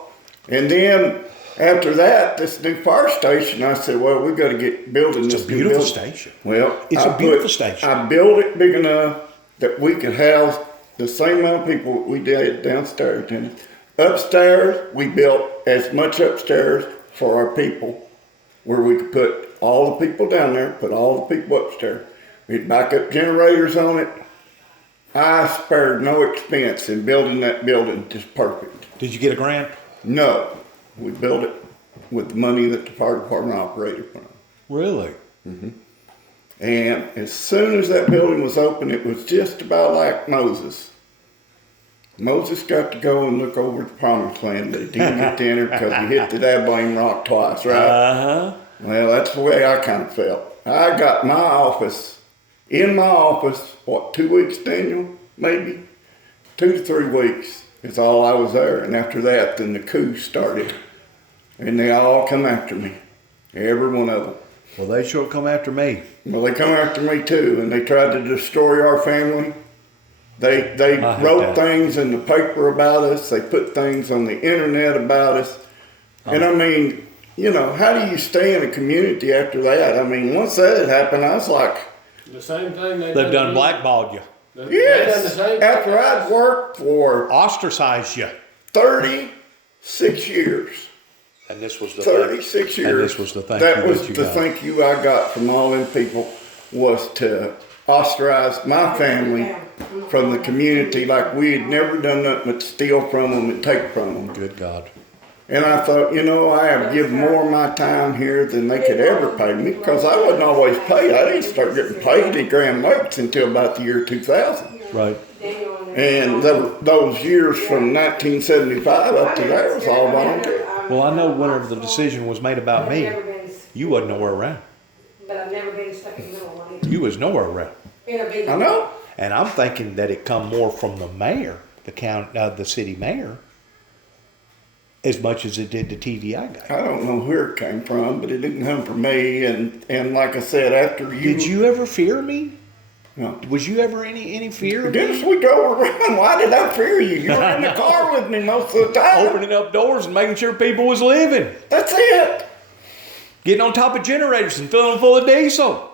And then after that, this new fire station, I said, well, we got to get building It's this a new beautiful building. station. Well, It's a beautiful station. I built it big enough that we could house The same amount of people we did downstairs, Dennis. Upstairs, we built as much upstairs for our people where we could put all the people down there, put all the people upstairs. We had backup generators on it. I spared no expense in building that building just perfect. Did you get a grant? No, we built it with the money that the fire department operated from. Really? And as soon as that building was open, it was just about like Moses. Moses got to go and look over the promised land, but he didn't get to enter because he hit the dabbling rock twice, right? Uh-huh. Well, that's the way I kind of felt. I got in my office, 2 weeks, Daniel? Maybe? 2 to 3 weeks is all I was there. And after that, then the coup started. And they all come after me. Every one of them. Well, they sure come after me. Well, they come after me too, and they tried to destroy our family. They wrote things in the paper about us. They put things on the internet about us. And I mean, you know, how do you stay in a community after that? I mean, once that had happened, I was like, The same thing They've done blackballed you, They've done the yes. same After I'd worked for ostracized you. 36 years. And this was the 36 years. And this was the thank that you was that you the got. thank you I got from all them people was to ostracize my family from the community like we had never done nothing but steal from them and take from them. Good God. And I thought, you know, I have given more of my time here than they could ever pay me because I wasn't always paid. I didn't start getting paid in grand rates until about the year 2000. Right. And those years from 1975 up to there was all volunteer. Well, I know whenever the decision was made about me, you wasn't nowhere around. But I've never been stuck in the middle of one either. You was nowhere around. I know. And I'm thinking that it come more from the mayor, the city mayor, as much as it did the TVI guy. I don't know where it came from, but it didn't come from me. And like I said, after you... Did you ever fear me? No. Was you ever any fear of Dennis, me? we drove around. Why did I fear you? You were in the car with me most of the time. Opening up doors and making sure people was living. That's it. Getting on top of generators and filling them full of diesel.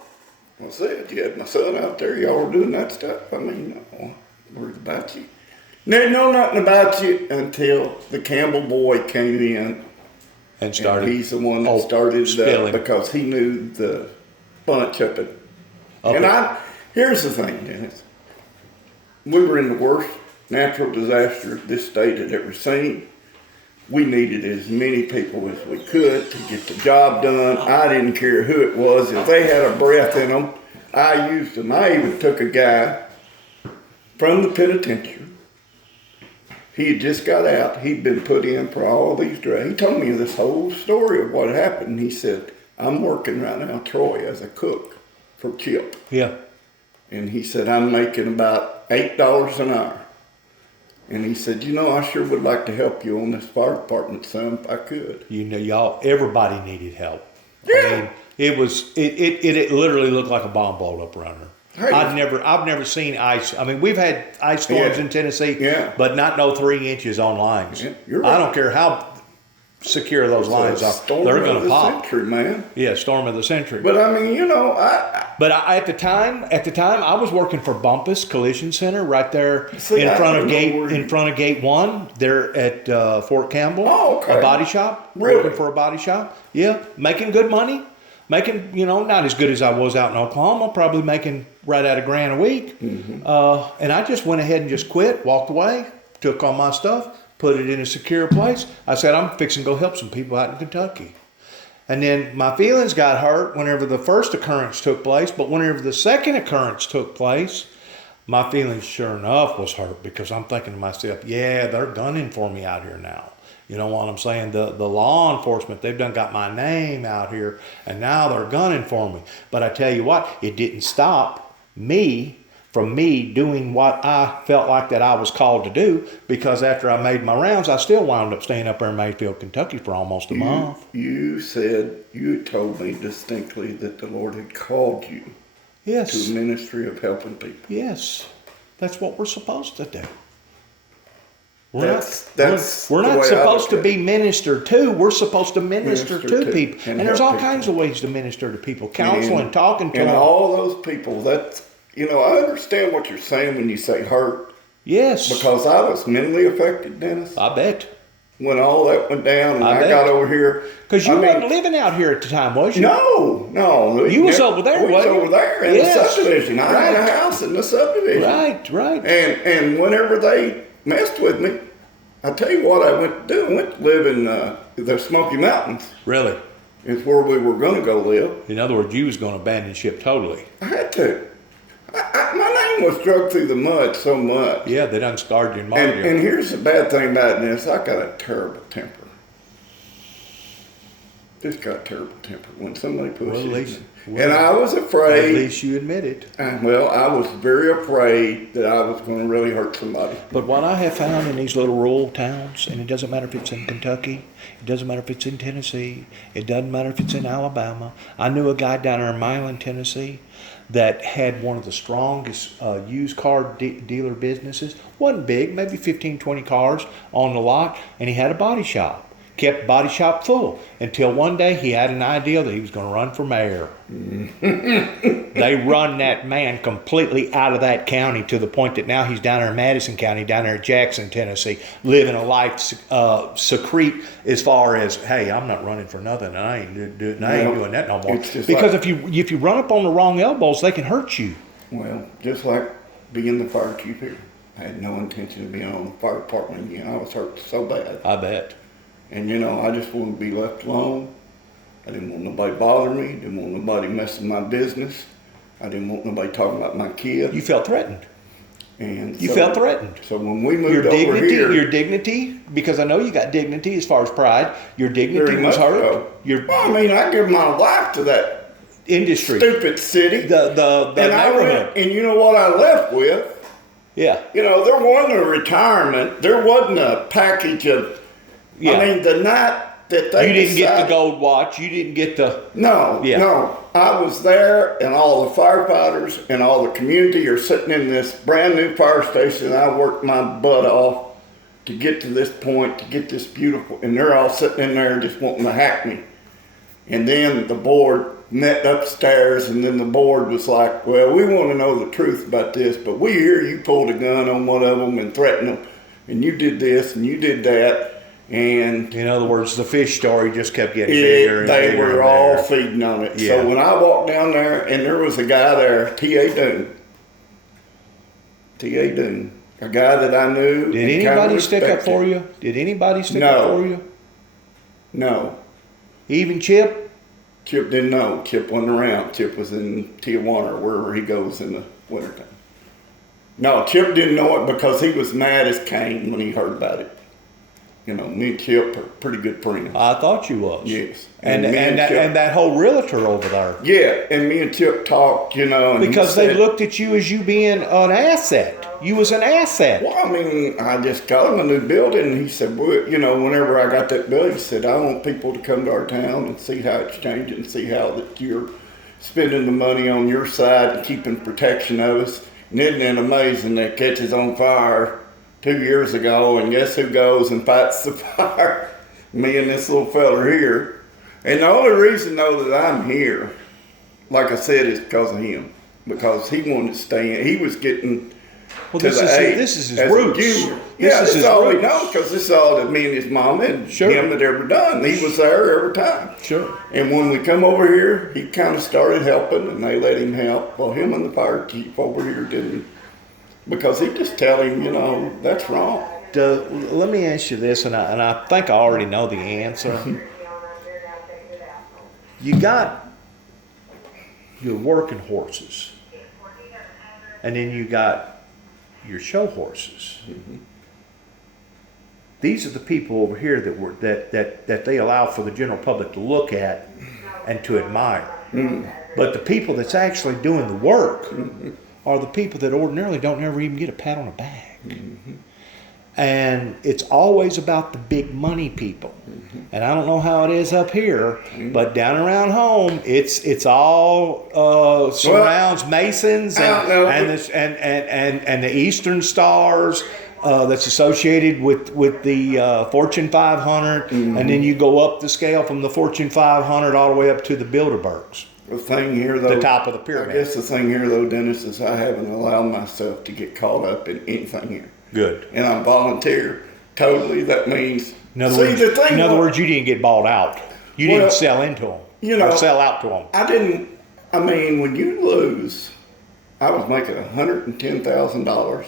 That's it. You had my son out there. Y'all were doing that stuff. I mean, no. Worried about you. They know nothing about you until the Campbell boy came in. And started. And he's the one that started spilling. because he knew the bunch up at. And here's the thing, Dennis. We were in the worst natural disaster this state had ever seen. We needed as many people as we could to get the job done. I didn't care who it was. If they had a breath in them, I used them. I even took a guy from the penitentiary. He had just got out. He'd been put in for all these drugs. He told me this whole story of what happened. He said, I'm working right now, Troy, as a cook for Chip. Yeah. And he said, I'm making about $8 an hour. And he said, you know, I sure would like to help you on this fire department, son, if I could. You know, everybody needed help. Yeah. I mean, it literally looked like a bomb blowed up around her. Hey. I've never seen ice. I mean, we've had ice storms in Tennessee, but not no 3 inches on lines. Yeah, you're right. I don't care how secure those lines are. They're going to pop. Century, man. Yeah, storm of the century. But I mean, you know, At the time, I was working for Bumpus Collision Center right there See, in I front of don't know Gate 1 there at Fort Campbell. Oh, okay. A body shop. Really? Working for a body shop. Yeah, making good money. Making, not as good as I was out in Oklahoma, probably making right at $1,000 a week. Mm-hmm. And I just went ahead and just quit, walked away, took all my stuff, put it in a secure place. I said, I'm fixing to go help some people out in Kentucky. And then my feelings got hurt whenever the first occurrence took place, but whenever the second occurrence took place, my feelings sure enough was hurt because I'm thinking to myself, yeah, they're gunning for me out here now. You know what I'm saying? The law enforcement, they've done got my name out here, and now they're gunning for me. But I tell you what, it didn't stop me from me doing what I felt like that I was called to do, because after I made my rounds, I still wound up staying up there in Mayfield, Kentucky for almost a month. You told me distinctly that the Lord had called you Yes. to a ministry of helping people. Yes. That's what we're supposed to do. We're That's not the way I supposed to look at be ministered to. We're supposed to minister to people. and And there's help all people. kinds of ways to minister to people. Counseling, And- talking to and them. all those people, I understand what you're saying when you say hurt. Yes. Because I was mentally affected, Dennis. I bet. When all that went down and I I bet. got over here. Because you I mean, weren't living out here at the time, was you? No. You was over there, We was wasn't you? over there in Yes. the subdivision. I had Right. a house in the subdivision. Right. And whenever they messed with me, I tell you what I went to do. I went to live in the Smoky Mountains. Really? It's where we were going to go live. In other words, you was going to abandon ship totally. I had to. My name was dragged through the mud so much. Yeah, they done scarred you and marred you. And here's the bad thing about this. I got a terrible temper. Just got a terrible temper when somebody pushes Well, at least- me. And I was At afraid. least you admit it. Well, I was very afraid that I was going to really hurt somebody. But what I have found in these little rural towns, and it doesn't matter if it's in Kentucky, it doesn't matter if it's in Tennessee, it doesn't matter if it's in Alabama. I knew a guy down there in Milan, Tennessee, that had one of the strongest used car dealer businesses. Wasn't big, maybe 15, 20 cars on the lot, and he had a body shop. Kept the body shop full until one day he had an idea that he was going to run for mayor. They run that man completely out of that county to the point that now he's down there in Madison County, down there in Jackson, Tennessee, living a life secrete as far as, hey, I'm not running for nothing. I ain't doing that no more. It's just Because like- if you run up on the wrong elbows, they can hurt you. Well, just like being the fire chief here. I had no intention of being on the fire department again. I was hurt so bad. I bet. And I just wanted to be left alone. I didn't want nobody bothering me. Didn't want nobody messing my business. I didn't want nobody talking about my kid. You felt threatened. And You felt threatened. So when we moved over here, Your dignity, because I know you got dignity as far as pride. Your dignity very was much hurt. so. Your Well, I mean, I give my life to that industry, stupid city. the and I neighborhood. went, and you know what I left with? Yeah, There wasn't a retirement. There wasn't a package of. yeah. I mean, the night that they You didn't get the decided- gold watch. You didn't get the. No, Yeah. no. I was there, and all the firefighters and all the community are sitting in this brand new fire station. I worked my butt off to get to this point, to get this beautiful, and they're all sitting in there just wanting to hack me. And then the board met upstairs, and then the board was like, well, we want to know the truth about this, but we hear you pulled a gun on one of them and threatened them, and you did this, and you did that. And In other words, the fish story just kept getting bigger and they bigger. were and all bigger. feeding on it. Yeah. So when I walked down there, and there was a guy there, T.A. Doon, a guy that I knew. Did and kinda anybody stick up respected. for you? Did anybody stick No. up for you? No. Even Chip? Chip didn't know. Chip wasn't around. Chip was in Tijuana or wherever he goes in the wintertime. No, Chip didn't know it because he was mad as Cain when he heard about it. Me and Chip are pretty good friends. I thought you was. Yes. And me and Chip- that whole realtor over there. yeah, and me and Chip talked, and he Because they said- looked at you as you being an asset. You was an asset. Well, I mean, I just got him a new building, and he said, well, whenever I got that building, he said, I want people to come to our town and see how it's changing, see how that you're spending the money on your side and keeping protection of us. And isn't it amazing that it catches on fire 2 years ago, and guess who goes and fights the fire? Me and this little feller here. And the only reason, though, that I'm here, like I said, is because of him. Because he wanted to stay in. He was getting... Well, to this the is age this is his as a roots. junior. This Yeah, is that's his all he roots. knows because this is all that me and his mom and Sure. him had ever done. He was there every time. Sure. And when we come over here, he kind of started helping, and they let him help. Well, him and the fire chief over here didn't, because he just tell him, that's wrong. Let me ask you this, and I think I already know the answer. You got your working horses, and then you got your show horses. These are the people over here that they allow for the general public to look at and to admire. But the people that's actually doing the work are the people that ordinarily don't ever even get a pat on the back. And it's always about the big money people. And I don't know how it is up here, but down around home, it's all surrounds Masons and the Eastern Stars that's associated with the Fortune 500, and then you go up the scale from the Fortune 500 all the way up to the Bilderbergs. The thing here, though, The top of the pyramid. I guess the thing here, though, Dennis, is I haven't allowed myself to get caught up in anything here. Good. And I'm volunteer. Totally, that means. In other, See, words, the thing in other was- words, you didn't get bought out. You Well, didn't sell into them. you know, or sell out to them. I mean, when you lose, I was making $110,000.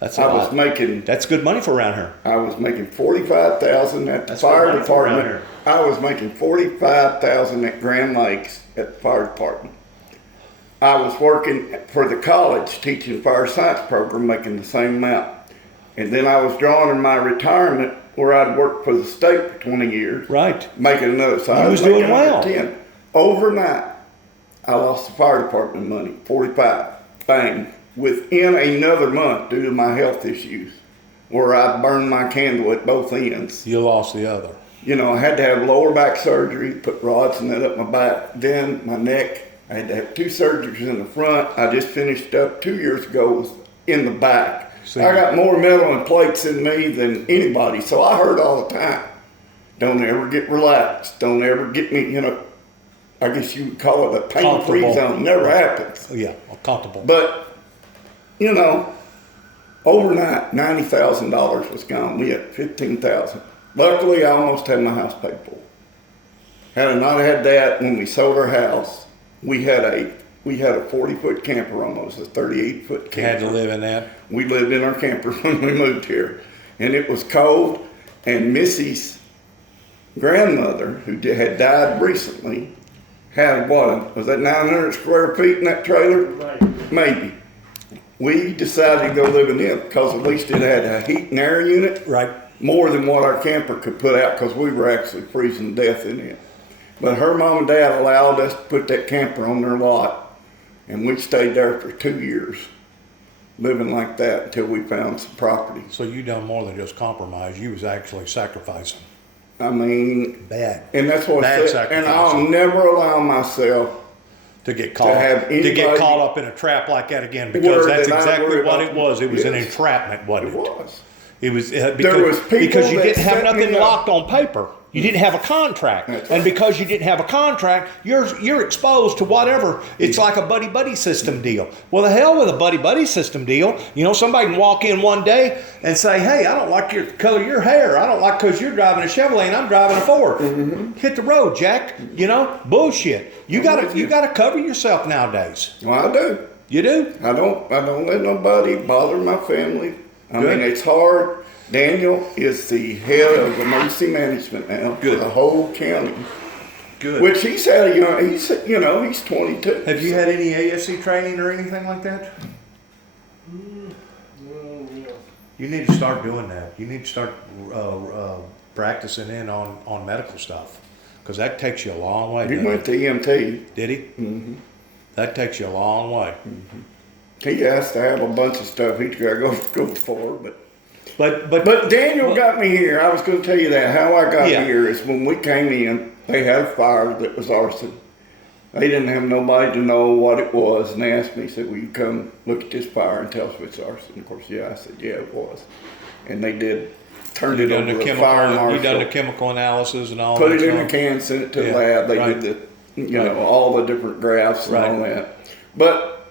That's I was making That's good money for around here. I was making 45,000 at the That's fire good money for around department. I was making 45,000 at Grand Lakes at the fire department. I was working for the college teaching fire science program, making the same amount. And then I was drawing in my retirement where I'd worked for the state for 20 years, Right. making another. So You I was making doing well. 110. Overnight, I lost the fire department money, 45. Bang. Within another month, due to my health issues, where I burned my candle at both ends. You lost the other. You know, I had to have lower back surgery, put rods in that up my back. Then my neck, I had to have 2 surgeries in the front. I just finished up 2 years ago, was in the back. See. I got more metal and plates in me than anybody, so I hurt all the time. Don't ever get relaxed. Don't ever get me, you know, I guess you would call it a pain-free Comfortable. zone. Never happens. Yeah, comfortable. But, you know, overnight, $90,000 was gone. We had 15,000. Luckily, I almost had my house paid for. Had I not had that, when we sold our house, we had a 40-foot camper almost, a 38-foot camper. Had to live in that. We lived in our camper when we moved here, and it was cold. And Missy's grandmother, who had died recently, had what? Was that 900 square feet in that trailer? Maybe. We decided to go live in it because at least it had a heat and air unit. Right. More than what our camper could put out because we were actually freezing to death in it. But her mom and dad allowed us to put that camper on their lot, and we stayed there for 2 years, living like that until we found some property. So you done more than just compromise. You was actually sacrificing. I mean, Bad. and that's what I Bad said. And sacrificing. I'll never allow myself To get caught, have to get anybody caught up in a trap like that again, because worry that's that I exactly worry what about it was. It was an Yes. entrapment, wasn't It it? was. It was was people because you that didn't have set me nothing up. locked on paper. You didn't have a contract, That's and right. because you didn't have a contract, you're exposed to whatever. It's like a buddy system deal. Well, the hell with a buddy system deal. You know, somebody can walk in one day and say, "Hey, I don't like your color of your hair. I don't like because you're driving a Chevrolet and I'm driving a Ford. Hit the road, Jack." You know, bullshit. You gotta cover yourself nowadays. Well, I do. You do. I don't let nobody bother my family. I Good. mean, it's hard. Daniel is the head of emergency management now Good. for the whole county. Good. Which he's had a young, he's 22. Have you had any ASC training or anything like that? You need to start doing that. You need to start practicing in on medical stuff, because that takes you a long way. He doesn't went it? to EMT. Did he? Mm-hmm. That takes you a long way. He has to have a bunch of stuff he's got to go for, But But Daniel got me here. I was going to tell you that. How I got Yeah. here is when we came in, they had a fire that was arson. They didn't have nobody to know what it was, and they asked me, said, "Will you come look at this fire and tell us if it's arson?" Of course, yeah, I said, yeah, it was. And they did, turned you it done over the to the chemical. fire You done the marshal, chemical analysis and all. put that it in a stuff? can, sent it to the Yeah, lab. They right. did the, Right. all the different graphs and all Right. that. But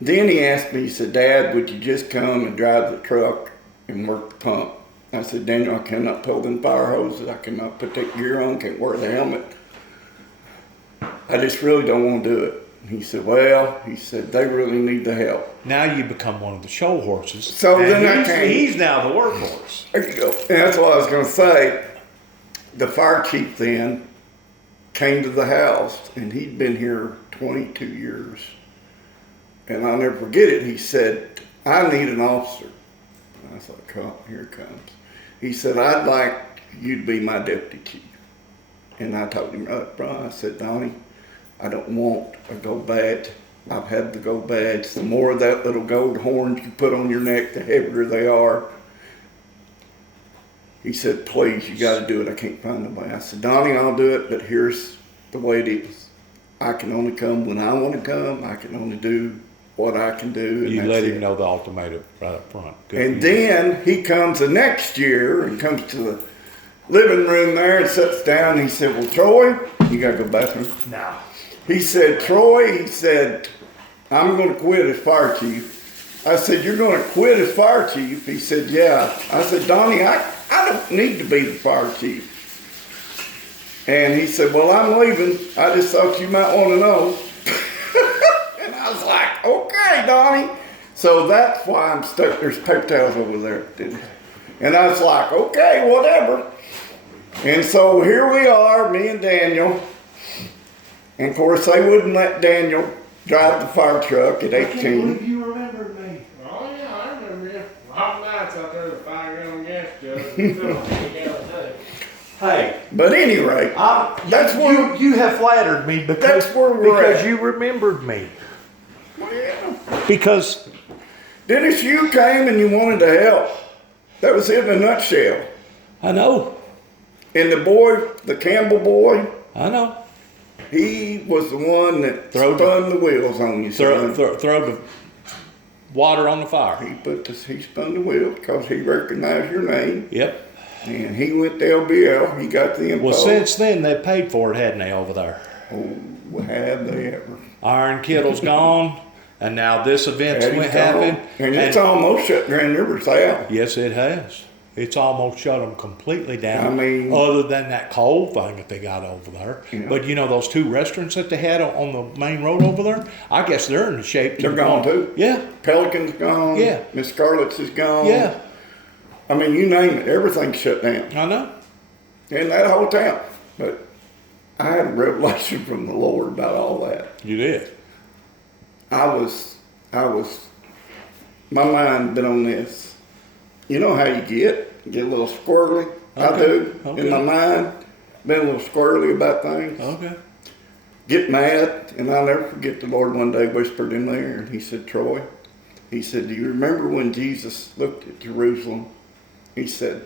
then he asked me, he said, "Dad, would you just come and drive the truck and work the pump?" I said, "Daniel, I cannot pull them fire hoses. I cannot put that gear on, can't wear the helmet. I just really don't want to do it." He said, "Well," he said, "they really need the help." Now you become one of the show horses. So and then I he's, came. he's now the workhorse. There you go. And that's what I was going to say. The fire chief then came to the house, and he'd been here 22 years. And I'll never forget it. He said, "I need an officer." And I thought, "Come, here it comes." He said, "I'd like you to be my deputy chief." And I told him up front, I said, "Donnie, I don't want a gold badge. I've had the gold badge. The more of that little gold horns you put on your neck, the heavier they are." He said, "Please, you got to do it. I can't find nobody." I said, "Donnie, I'll do it, but here's the way it is. I can only come when I want to come. I can only do what I can do." And You that's let it. him know the ultimatum right up front. Good And for you. then he comes the next year and comes to the living room there and sits down. And he said, "Well, Troy, you got to go to the bathroom." No. He said, "Troy," he said, "I'm going to quit as fire chief. I said, you're gonna quit as fire chief? He said, yeah. I said, Donnie, I don't need to be the fire chief. And he said, well, I'm leaving. I just thought you might want to know. And I was like, okay, Donnie. So that's why I'm stuck. There's paper towels over there. And I was like, okay, whatever. And so here we are, me and Daniel. And of course, they wouldn't let Daniel drive the fire truck at 18. You remembered me. Oh yeah, I remember you. Hot nights out there with a 5-gallon gas jug. You fill a 10-gallon tank. Hey, But anyway, that's where you have flattered me because That's where we're because at. you remembered me. well, Because Dennis, you came and you wanted to help. That was it in a nutshell. I know, And the boy, the Campbell boy, I know. he was the one that Throw spun the wheels on you. Throw son. the water on the fire. He spun the wheels because he recognized your name. Yep. And he went to LBL. He got the info. Well, since then they paid for it, hadn't they, over there? Oh, have they ever? Iron Kettle's gone, and now this event's Eddie's went happen. gone. And it's almost shut Grand River south. Yes, it has. It's almost shut them completely down. I mean- other than that coal thing that they got over there. Yeah. But you know those two restaurants that they had on the main road over there? I guess they're in the shape. They're gone too. Yeah, Pelican's gone. Yeah. Miss Scarlett's is gone. yeah. I mean, you name it, everything's shut down I know. in that whole town. But I had a revelation from the Lord about all that. You did. I was, my mind been on this. You know how you get a little squirrely? I Okay, do, okay. in my mind, been a little squirrely about things. Okay. Get mad, and I'll never forget the Lord one day whispered in there, and he said, Troy, he said, do you remember when Jesus looked at Jerusalem? He said,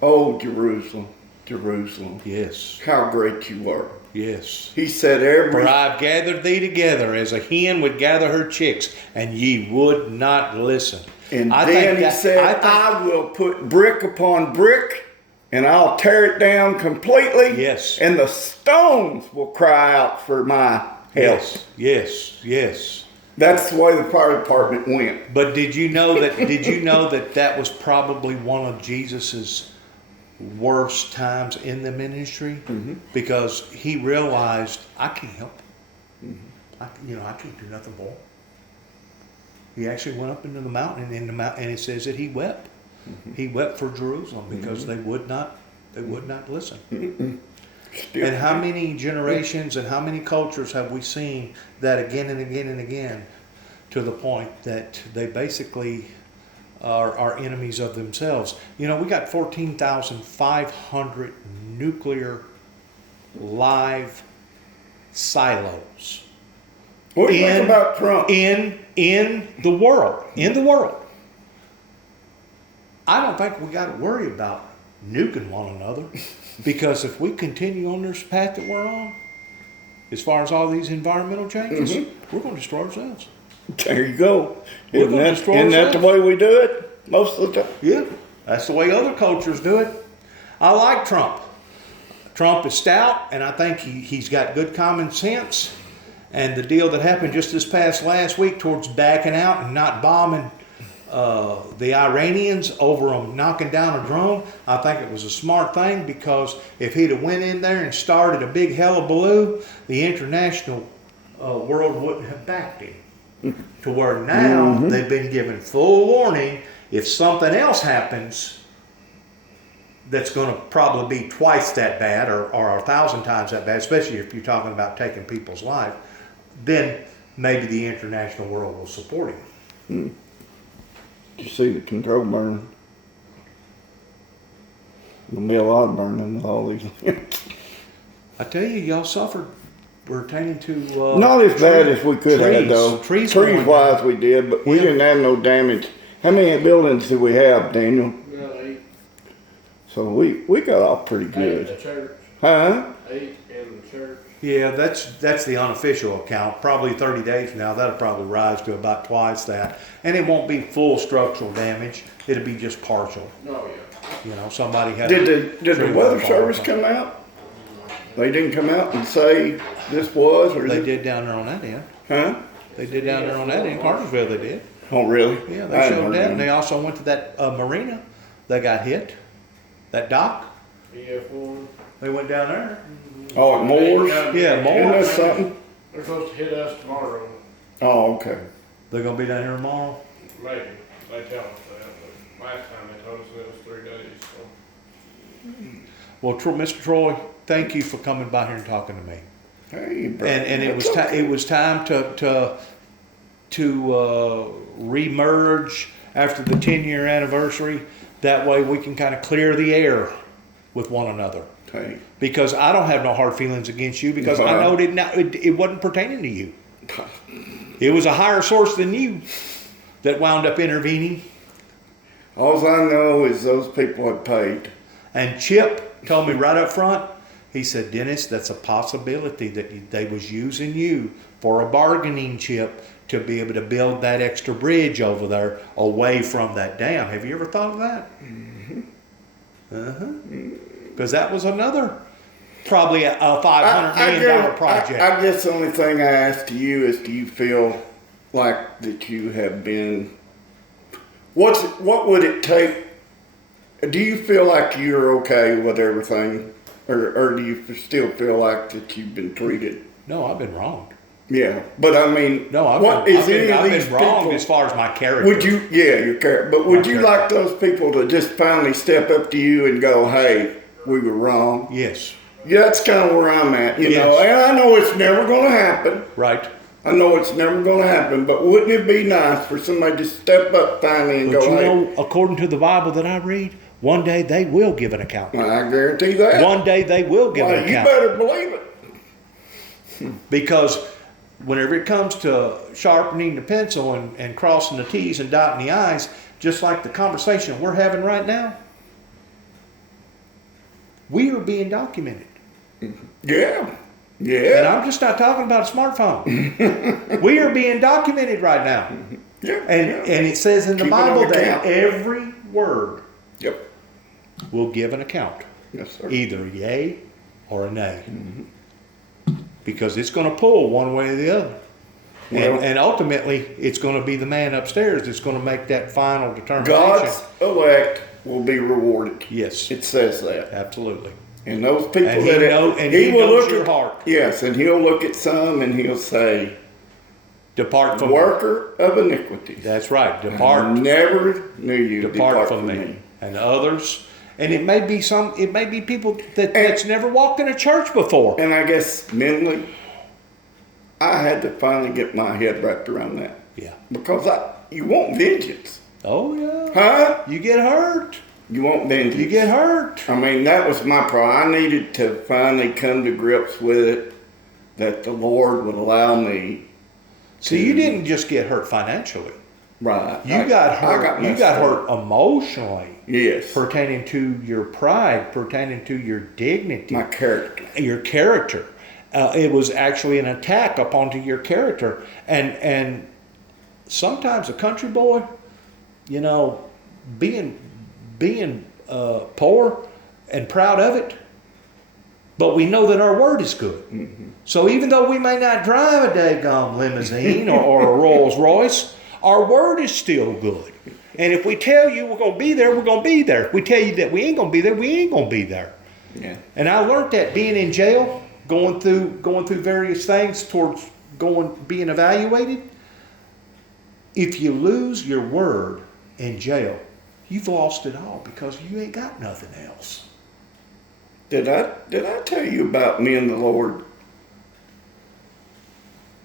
oh, Jerusalem, Jerusalem, Yes. how great you are. Yes. He said, For I've gathered thee together as a hen would gather her chicks, and ye would not listen. And I then think he said, I will put brick upon brick, and I'll tear it down completely. Yes. And the stones will cry out for my help. Yes, yes, yes. That's the way the fire department went. But did you know that that was probably one of Jesus's worst times in the ministry? Mm-hmm. Because he realized, I can't help. I can't do nothing for him. He actually went up into the mountain, and it says that he wept. He wept for Jerusalem because they would not listen. Still, And how many generations and how many cultures have we seen that again and again and again, to the point that they basically are enemies of themselves? You know, we got 14,500 nuclear live silos what do you think about Trump? in the world. In the world. I don't think we got to worry about nuking one another, because if we continue on this path that we're on, as far as all these environmental changes, we're going to destroy ourselves. There you go. We're Isn't gonna that, destroy isn't that the ourselves. way we do it most of the time? Yeah, that's the way other cultures do it. I like Trump. Trump is stout, and I think he's got good common sense. And the deal that happened just this past last week towards backing out and not bombing the Iranians over them knocking down a drone, I think it was a smart thing, because if he'd have went in there and started a big hullabaloo, the international world wouldn't have backed him. To where now they've been given full warning, if something else happens that's going to probably be twice that bad or 1,000 times that bad, especially if you're talking about taking people's life, then maybe the international world will support him. Did you see the control burn? There'll be a lot of burning with all these. I tell you, y'all suffered pertaining to Not as bad as we could have, trees. though. Trees wise, we did, but we Yeah. didn't have no damage. How many buildings do we have, Daniel? Well, 8. So we got off pretty 8 in good. the church. Huh? 8 in the church. Yeah, that's the unofficial account. Probably 30 days from now, that'll probably rise to about twice that, and it won't be full structural damage. It'll be just partial. Oh yeah. You know, somebody had. Did the tree weather fall service off. come out? They didn't come out and say this was or They this, did down there on that end. huh? They did down there on that end. Cartersville, they did. Oh, really? Yeah, I they hadn't showed heard that. them. And they also went to that marina that got hit, that dock. EF1. They went down there. Oh, at Moore's? Yeah, Isn't Moore's. that something? They're supposed to hit us tomorrow. Oh, okay. They're gonna be down here tomorrow. Maybe. They tell us that. But last time they told us it was 3 days. So. Well, Mr. Troy, thank you for coming by here and talking to me. Hey, bro. And it was That's okay. it was time to remerge after the 10-year anniversary. That way we can kind of clear the air with one another. Hey. Because I don't have no hard feelings against you because I know it wasn't pertaining to you. It was a higher source than you that wound up intervening. All I know is those people had paid. And Chip told me right up front, he said, Dennis, that's a possibility that they was using you for a bargaining chip to be able to build that extra bridge over there away from that dam. Have you ever thought of that? Because that was another, probably a $500 million project. I guess the only thing I ask to you is, do you feel like that you have been, what would it take? Do you feel like you're okay with everything? Or do you still feel like that you've been treated? No, I've been wronged. Yeah, but I mean, No, I've what been, is I've been, any of I've these been wronged people? as far as my character. Would you? Yeah, your character. But would My you character. like those people to just finally step up to you and go, "Hey, we were wrong"? Yes. Yeah, that's kind of where I'm at. You Yes. know, and I know it's never going to happen. Right. I know it's never going to happen. But wouldn't it be nice for somebody to step up finally and But go, you "Hey"? know, according to the Bible that I read, one day they will give an account. I guarantee that. One day they will give Well, an you account. better believe it. Because whenever it comes to sharpening the pencil and crossing the T's and dotting the I's, just like the conversation we're having right now, we are being documented. Yeah, And yeah, I'm just not talking about a smartphone. We are being documented right now. yeah. And it says in the Keep it Bible on that account. every word Yep. will give an account. Yes, sir. Either a yay or a nay. Because it's going to pull one way or the other. Well- And ultimately, it's going to be the man upstairs that's going to make that final determination. God's elect will be rewarded. Yes, It says that. absolutely. And those people And he that know- and he will knows look your at, heart. Yes, and he'll look at some and he'll say, Depart from "Worker of iniquities, That's right. I Depart. never knew you. Depart from me. And others. And it may be people that's never walked in a church before. And I guess mentally, I had to finally get my head wrapped around that Yeah. because you want vengeance, Oh yeah. huh? You get hurt. You want vengeance. You get hurt. I mean, that was my problem. I needed to finally come to grips with it, that the Lord would allow me. See, you didn't just get hurt financially. Right. You got hurt. You messed got up. hurt emotionally, Yes. pertaining to your pride, pertaining to your dignity, My character. your character. It was actually an attack upon to your character, and sometimes a country boy, you know, being poor and proud of it, but we know that our word is good. So even though we may not drive a daggum limousine or a Rolls Royce, our word is still good. And if we tell you we're going to be there, we're going to be there. If we tell you that we ain't going to be there, we ain't going to be there. Yeah. And I learned that being in jail, going through various things towards being evaluated. If you lose your word in jail, you've lost it all because you ain't got nothing else. Did I tell you about me and the Lord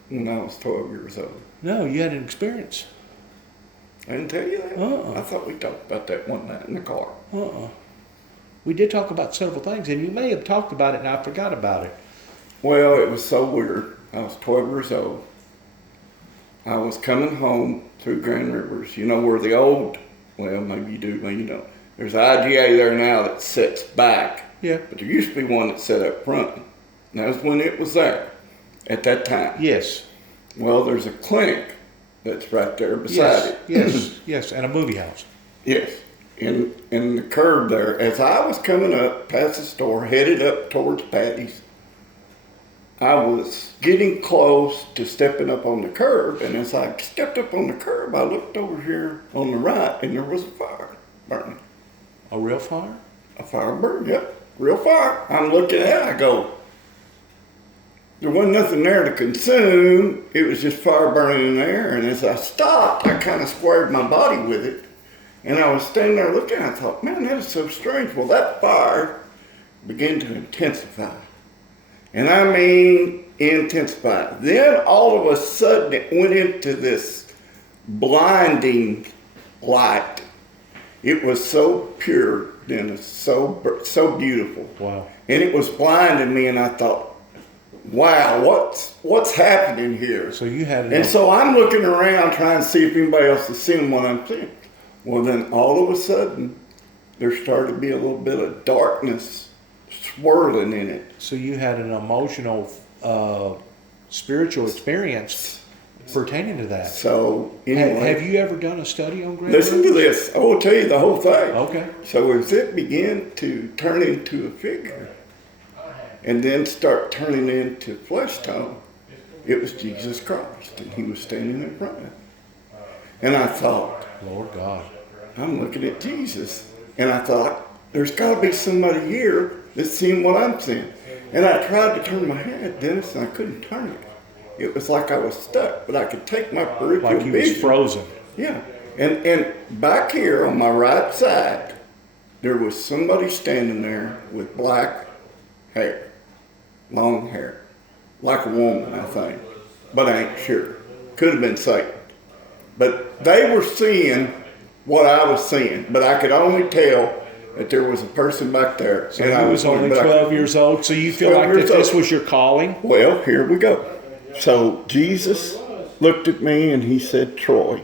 when I was 12 years old? No, you had an experience. I didn't tell you that? Uh-uh. I thought we talked about that one night in the car. We did talk about several things, and you may have talked about it, and I forgot about it. Well, it was so weird. I was 12 years old. I was coming home through Grand Rivers. You know where the old, well, maybe you do, maybe you don't. There's an IGA there now that sits back. Yeah. But there used to be one that sat up front. And that was when it was there at that time. Yes. Well, there's a clinic that's right there beside it. Yes, and a movie house. Yes. In the curb there, as I was coming up past the store, headed up towards Patty's, I was getting close to stepping up on the curb, and as I stepped up on the curb, I looked over here on the right, and there was a fire burning. A real fire? A fire burning, yep, real fire. I'm looking at it, I go, there wasn't nothing there to consume, it was just fire burning in there, and as I stopped, I kind of squared my body with it, and I was standing there looking, I thought, man, that is so strange. Well, that fire began to intensify. And I mean intensify. Then all of a sudden it went into this blinding light. It was so pure, Dennis, so beautiful. Wow. And it was blinding me, and I thought, wow, what's happening here? So you had And so I'm looking around trying to see if anybody else is seeing what I'm seeing. Well, then all of a sudden there started to be a little bit of darkness swirling in it. So you had an emotional, spiritual experience pertaining to that. So anyway, Have you ever done a study on Grand listen to Rivers? this. I will tell you the whole thing. Okay. So as it began to turn into a figure and then start turning into flesh tone, it was Jesus Christ, and he was standing in front of it. And I thought, Lord God. I'm looking at Jesus, and I thought, there's got to be somebody here that's seeing what I'm seeing. And I tried to turn my head, Dennis, and I couldn't turn it. It was like I was stuck, but I could take my peripheral Like you was vision. frozen. Yeah. And back here on my right side, there was somebody standing there with black hair, long hair, like a woman, I think, but I ain't sure. Could have been Satan. But they were seeing what I was seeing, but I could only tell that there was a person back there. So and I you was only but I- 12 years old, so you feel 12 like that years this old. was your calling? Well, here we go. So Jesus looked at me and he said, Troy,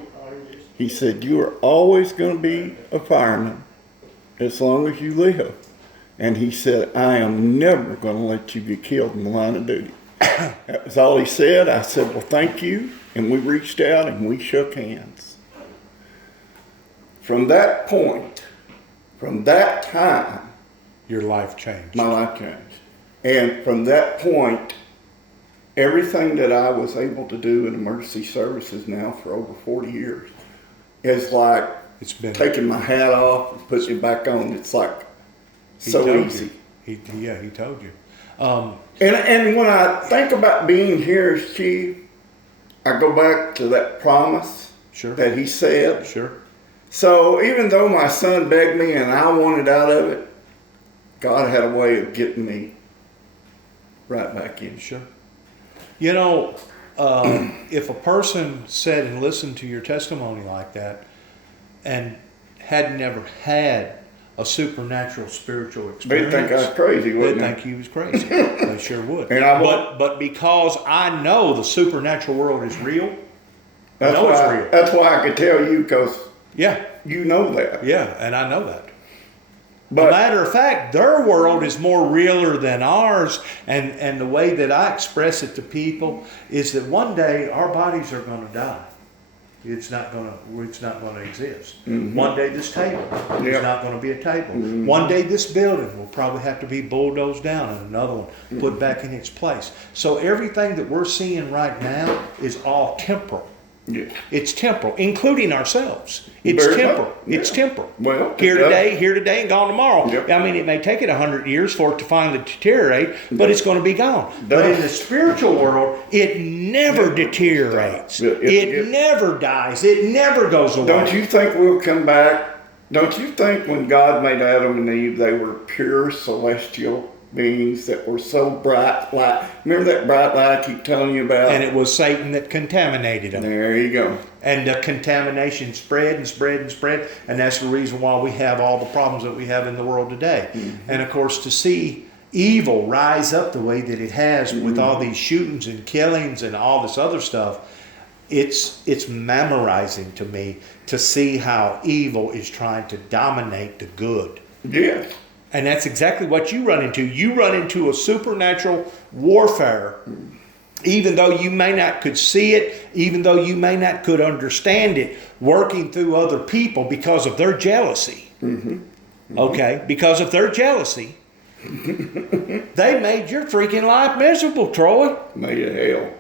he said, you are always going to be a fireman as long as you live. And he said, I am never going to let you get killed in the line of duty. That was all he said. I said, well, thank you. And we reached out and we shook hands. From that point, from that time, Your life changed. my life changed. And from that point, everything that I was able to do in emergency services now for over 40 years is like It's been taking my hat off and putting it back on. It's like he so told easy. you. He told you. And when I think about being here as chief, I go back to that promise Sure. that he said. Sure. So even though my son begged me and I wanted out of it, God had a way of getting me right back in. Sure. You know, if a person said and listened to your testimony like that and had never had a supernatural spiritual experience, They'd think I was crazy, they'd wouldn't they? think you was crazy. They sure would. And I won't- but because I know the supernatural world is real, I know it's real. That's why I could tell you, because Yeah, you know that. yeah, and I know that. But Matter of fact, their world is more realer than ours, and the way that I express it to people is that one day our bodies are going to die. It's not going to exist. One day this table is Yep. not going to be a table. One day this building will probably have to be bulldozed down and another one put back in its place. So everything that we're seeing right now is all temporal. yeah. It's temporal, including ourselves. It's Very temporal. much, It's yeah. temporal. Well, here it does. today, and gone tomorrow. Yep. I mean, it may take it 100 years for it to finally deteriorate, but it's going to be gone. But in the spiritual world, it never deteriorates. It never dies. It never goes away. Don't you think we'll come back? Don't you think when God made Adam and Eve, they were pure celestial beings that were so bright light? Remember that bright light I keep telling you about? And it was Satan that contaminated them. There you go. And the contamination spread and spread and spread. And that's the reason why we have all the problems that we have in the world today. And of course, to see evil rise up the way that it has with all these shootings and killings and all this other stuff, it's memorizing to me to see how evil is trying to dominate the good. Yes. And that's exactly what you run into. You run into a supernatural warfare, even though you may not could see it, even though you may not could understand it, working through other people because of their jealousy. Okay? Because of their jealousy, They made your freaking life miserable, Troy. Made it hell.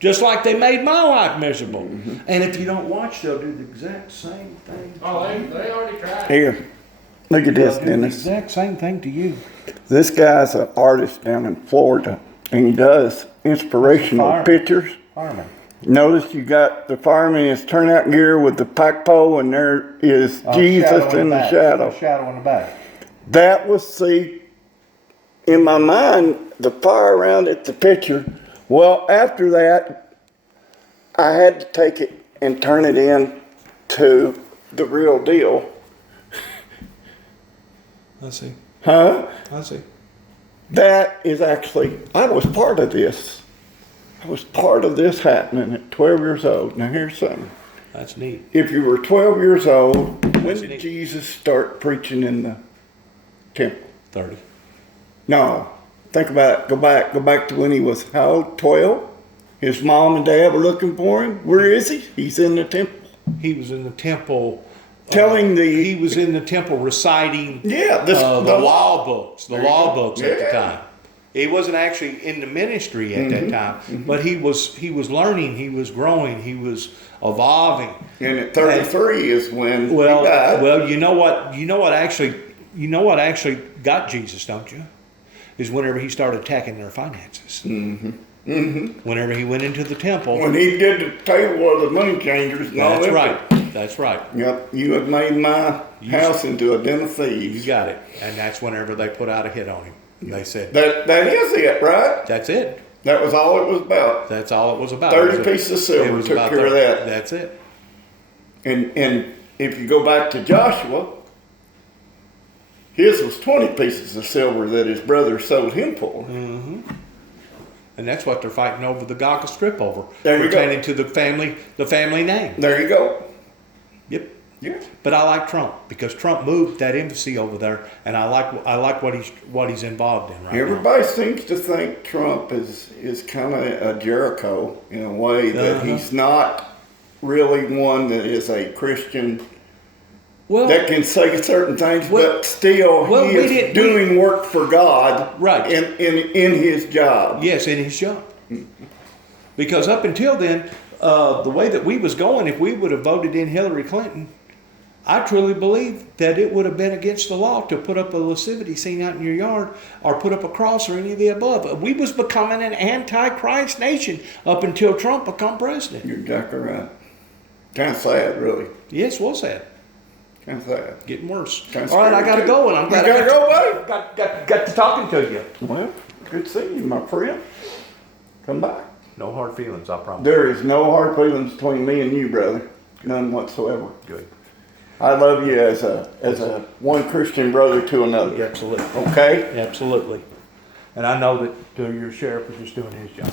Just like they made my life miserable. And if you don't watch, they'll do the exact same thing. Oh, they already tried. Here, look at this, They'll do the Dennis. exact same thing to you. This guy's an artist down in Florida, and he does inspirational Fire. pictures. Fireman. Notice you got the fireman in his turnout gear with the pack pole, and there is Jesus in the shadow. Shadow in the back. That was, see, in my mind, the fire around it, the picture. Well, after that, I had to take it and turn it in to the real deal. I see. Huh? I see. That is actually, I was part of this. I was part of this happening at 12 years old. Now here's something. That's neat. If you were 12 years old, when That's did neat. Jesus start preaching in the temple? 30. No. Think about it. Go back to when he was how old? 12? His mom and dad were looking for him. Where is he? He's in the temple. He was in the temple. He was in the temple reciting Yeah, the law books. The There you law go. books at the Yeah. time. He wasn't actually in the ministry at that time, but he was learning, he was growing, he was evolving. And at 33 is when Well, he died. well, you know what actually got Jesus, don't you? Is whenever he started attacking their finances. Whenever he went into the temple. When he did the table of the money changers and all That's that. right. That's right. Yep, you have made my house into a den of thieves. You got it. And that's whenever they put out a hit on him. They said, That is it, right? that's it. That was all it was about. That's all it was about. 30 It was a- pieces of silver it was took about care of 30. that. That's it. And if you go back to Joshua, his was 20 pieces of silver that his brother sold him for. And that's what they're fighting over the Gaga Strip over. There you go. Pertaining to the family name. There you go. Yep. Yeah. But I like Trump because Trump moved that embassy over there, and I like what he's involved in right now. Everybody seems to think Trump is kind of a Jericho in a way that he's not really one that is a Christian Well, that can say certain things, Well- but still well, he we is didn't- doing work for God Right. in his job. yes, in his job. Because up until then, the way that we was going, if we would have voted in Hillary Clinton, I truly believe that it would have been against the law to put up a lascivity scene out in your yard or put up a cross or any of the above. We was becoming an anti-Christ nation up until Trump become president. You're exactly right. Kind of sad, really. Yes, was that. Kind of sad. Getting worse. Kinda All right, I scary, got to too. go, and I'm glad You I gotta go, buddy. got to talking to you. Well, good seeing you, my friend. Come back. No hard feelings, I promise. There is no hard feelings between me and you, brother. None whatsoever. Good. I love you as a one Christian brother to another. Absolutely. Okay? Absolutely. And I know that your sheriff is just doing his job.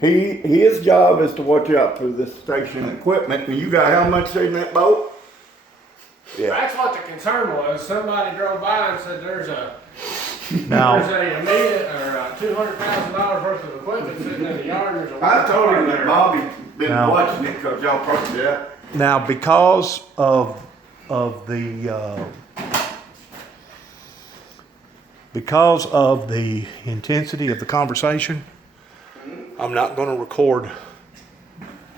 His job is to watch out for this station equipment. And you got how much in that boat? That's what the concern was. Somebody drove by and said there's a Now, $1 million or $200,000 worth of equipment sitting in the yard. And there's a I told him that there. Bobby's been Now- watching it because y'all posted that. now because of the intensity of the conversation, I'm not going to record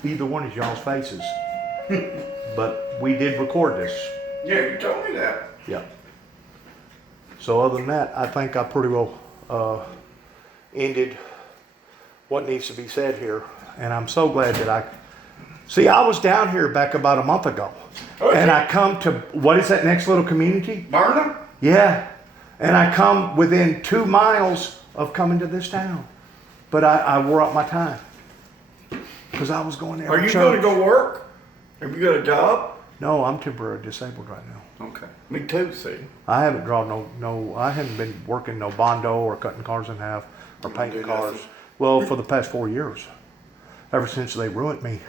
either one of y'all's faces. But we did record this. Yeah, you told me that. Yeah. So other than that, I think I pretty well ended what needs to be said here. And I'm so glad that I was down here back about a month ago. Okay. And I come to, what is that next little community? Barnum? Yeah. And I come within 2 miles of coming to this town. But I wore out my time. Because I was going there. Are to you church. going to go work? Have you got a job? No, I'm temporarily disabled right now. Okay. Me too, see. I haven't drawn I haven't been working no bondo or cutting cars in half or painting do cars. nothing. Well, for the past 4 years. Ever since they ruined me.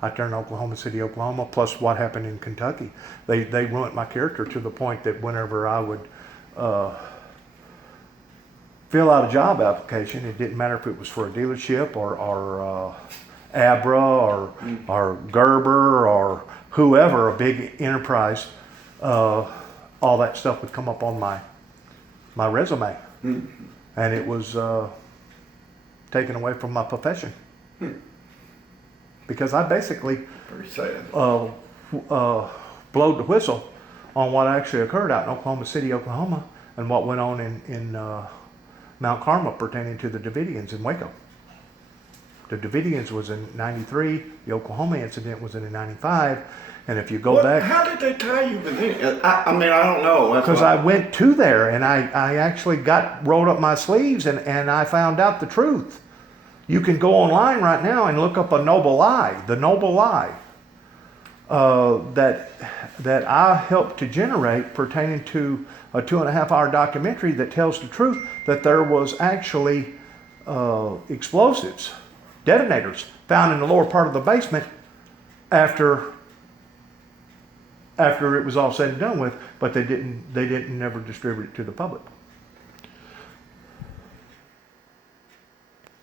I turned Oklahoma City, Oklahoma, plus what happened in Kentucky. They ruined my character to the point that whenever I would fill out a job application, it didn't matter if it was for a dealership or Abra or Gerber or whoever, a big enterprise, all that stuff would come up on my resume. And it was taken away from my profession. Because I basically Pretty sad. blowed the whistle on what actually occurred out in Oklahoma City, Oklahoma, and what went on in Mount Carmel pertaining to the Davidians in Waco. The Davidians was in 93, the Oklahoma incident was in 95, and if you go back... How did they tie you with it? I mean, I don't know. Because I went to there, and I actually rolled up my sleeves, and I found out the truth. You can go online right now and look up a noble lie, the noble lie, that I helped to generate pertaining to a 2.5-hour documentary that tells the truth that there was actually explosives, detonators, found in the lower part of the basement after it was all said and done with, but they didn't never distribute it to the public.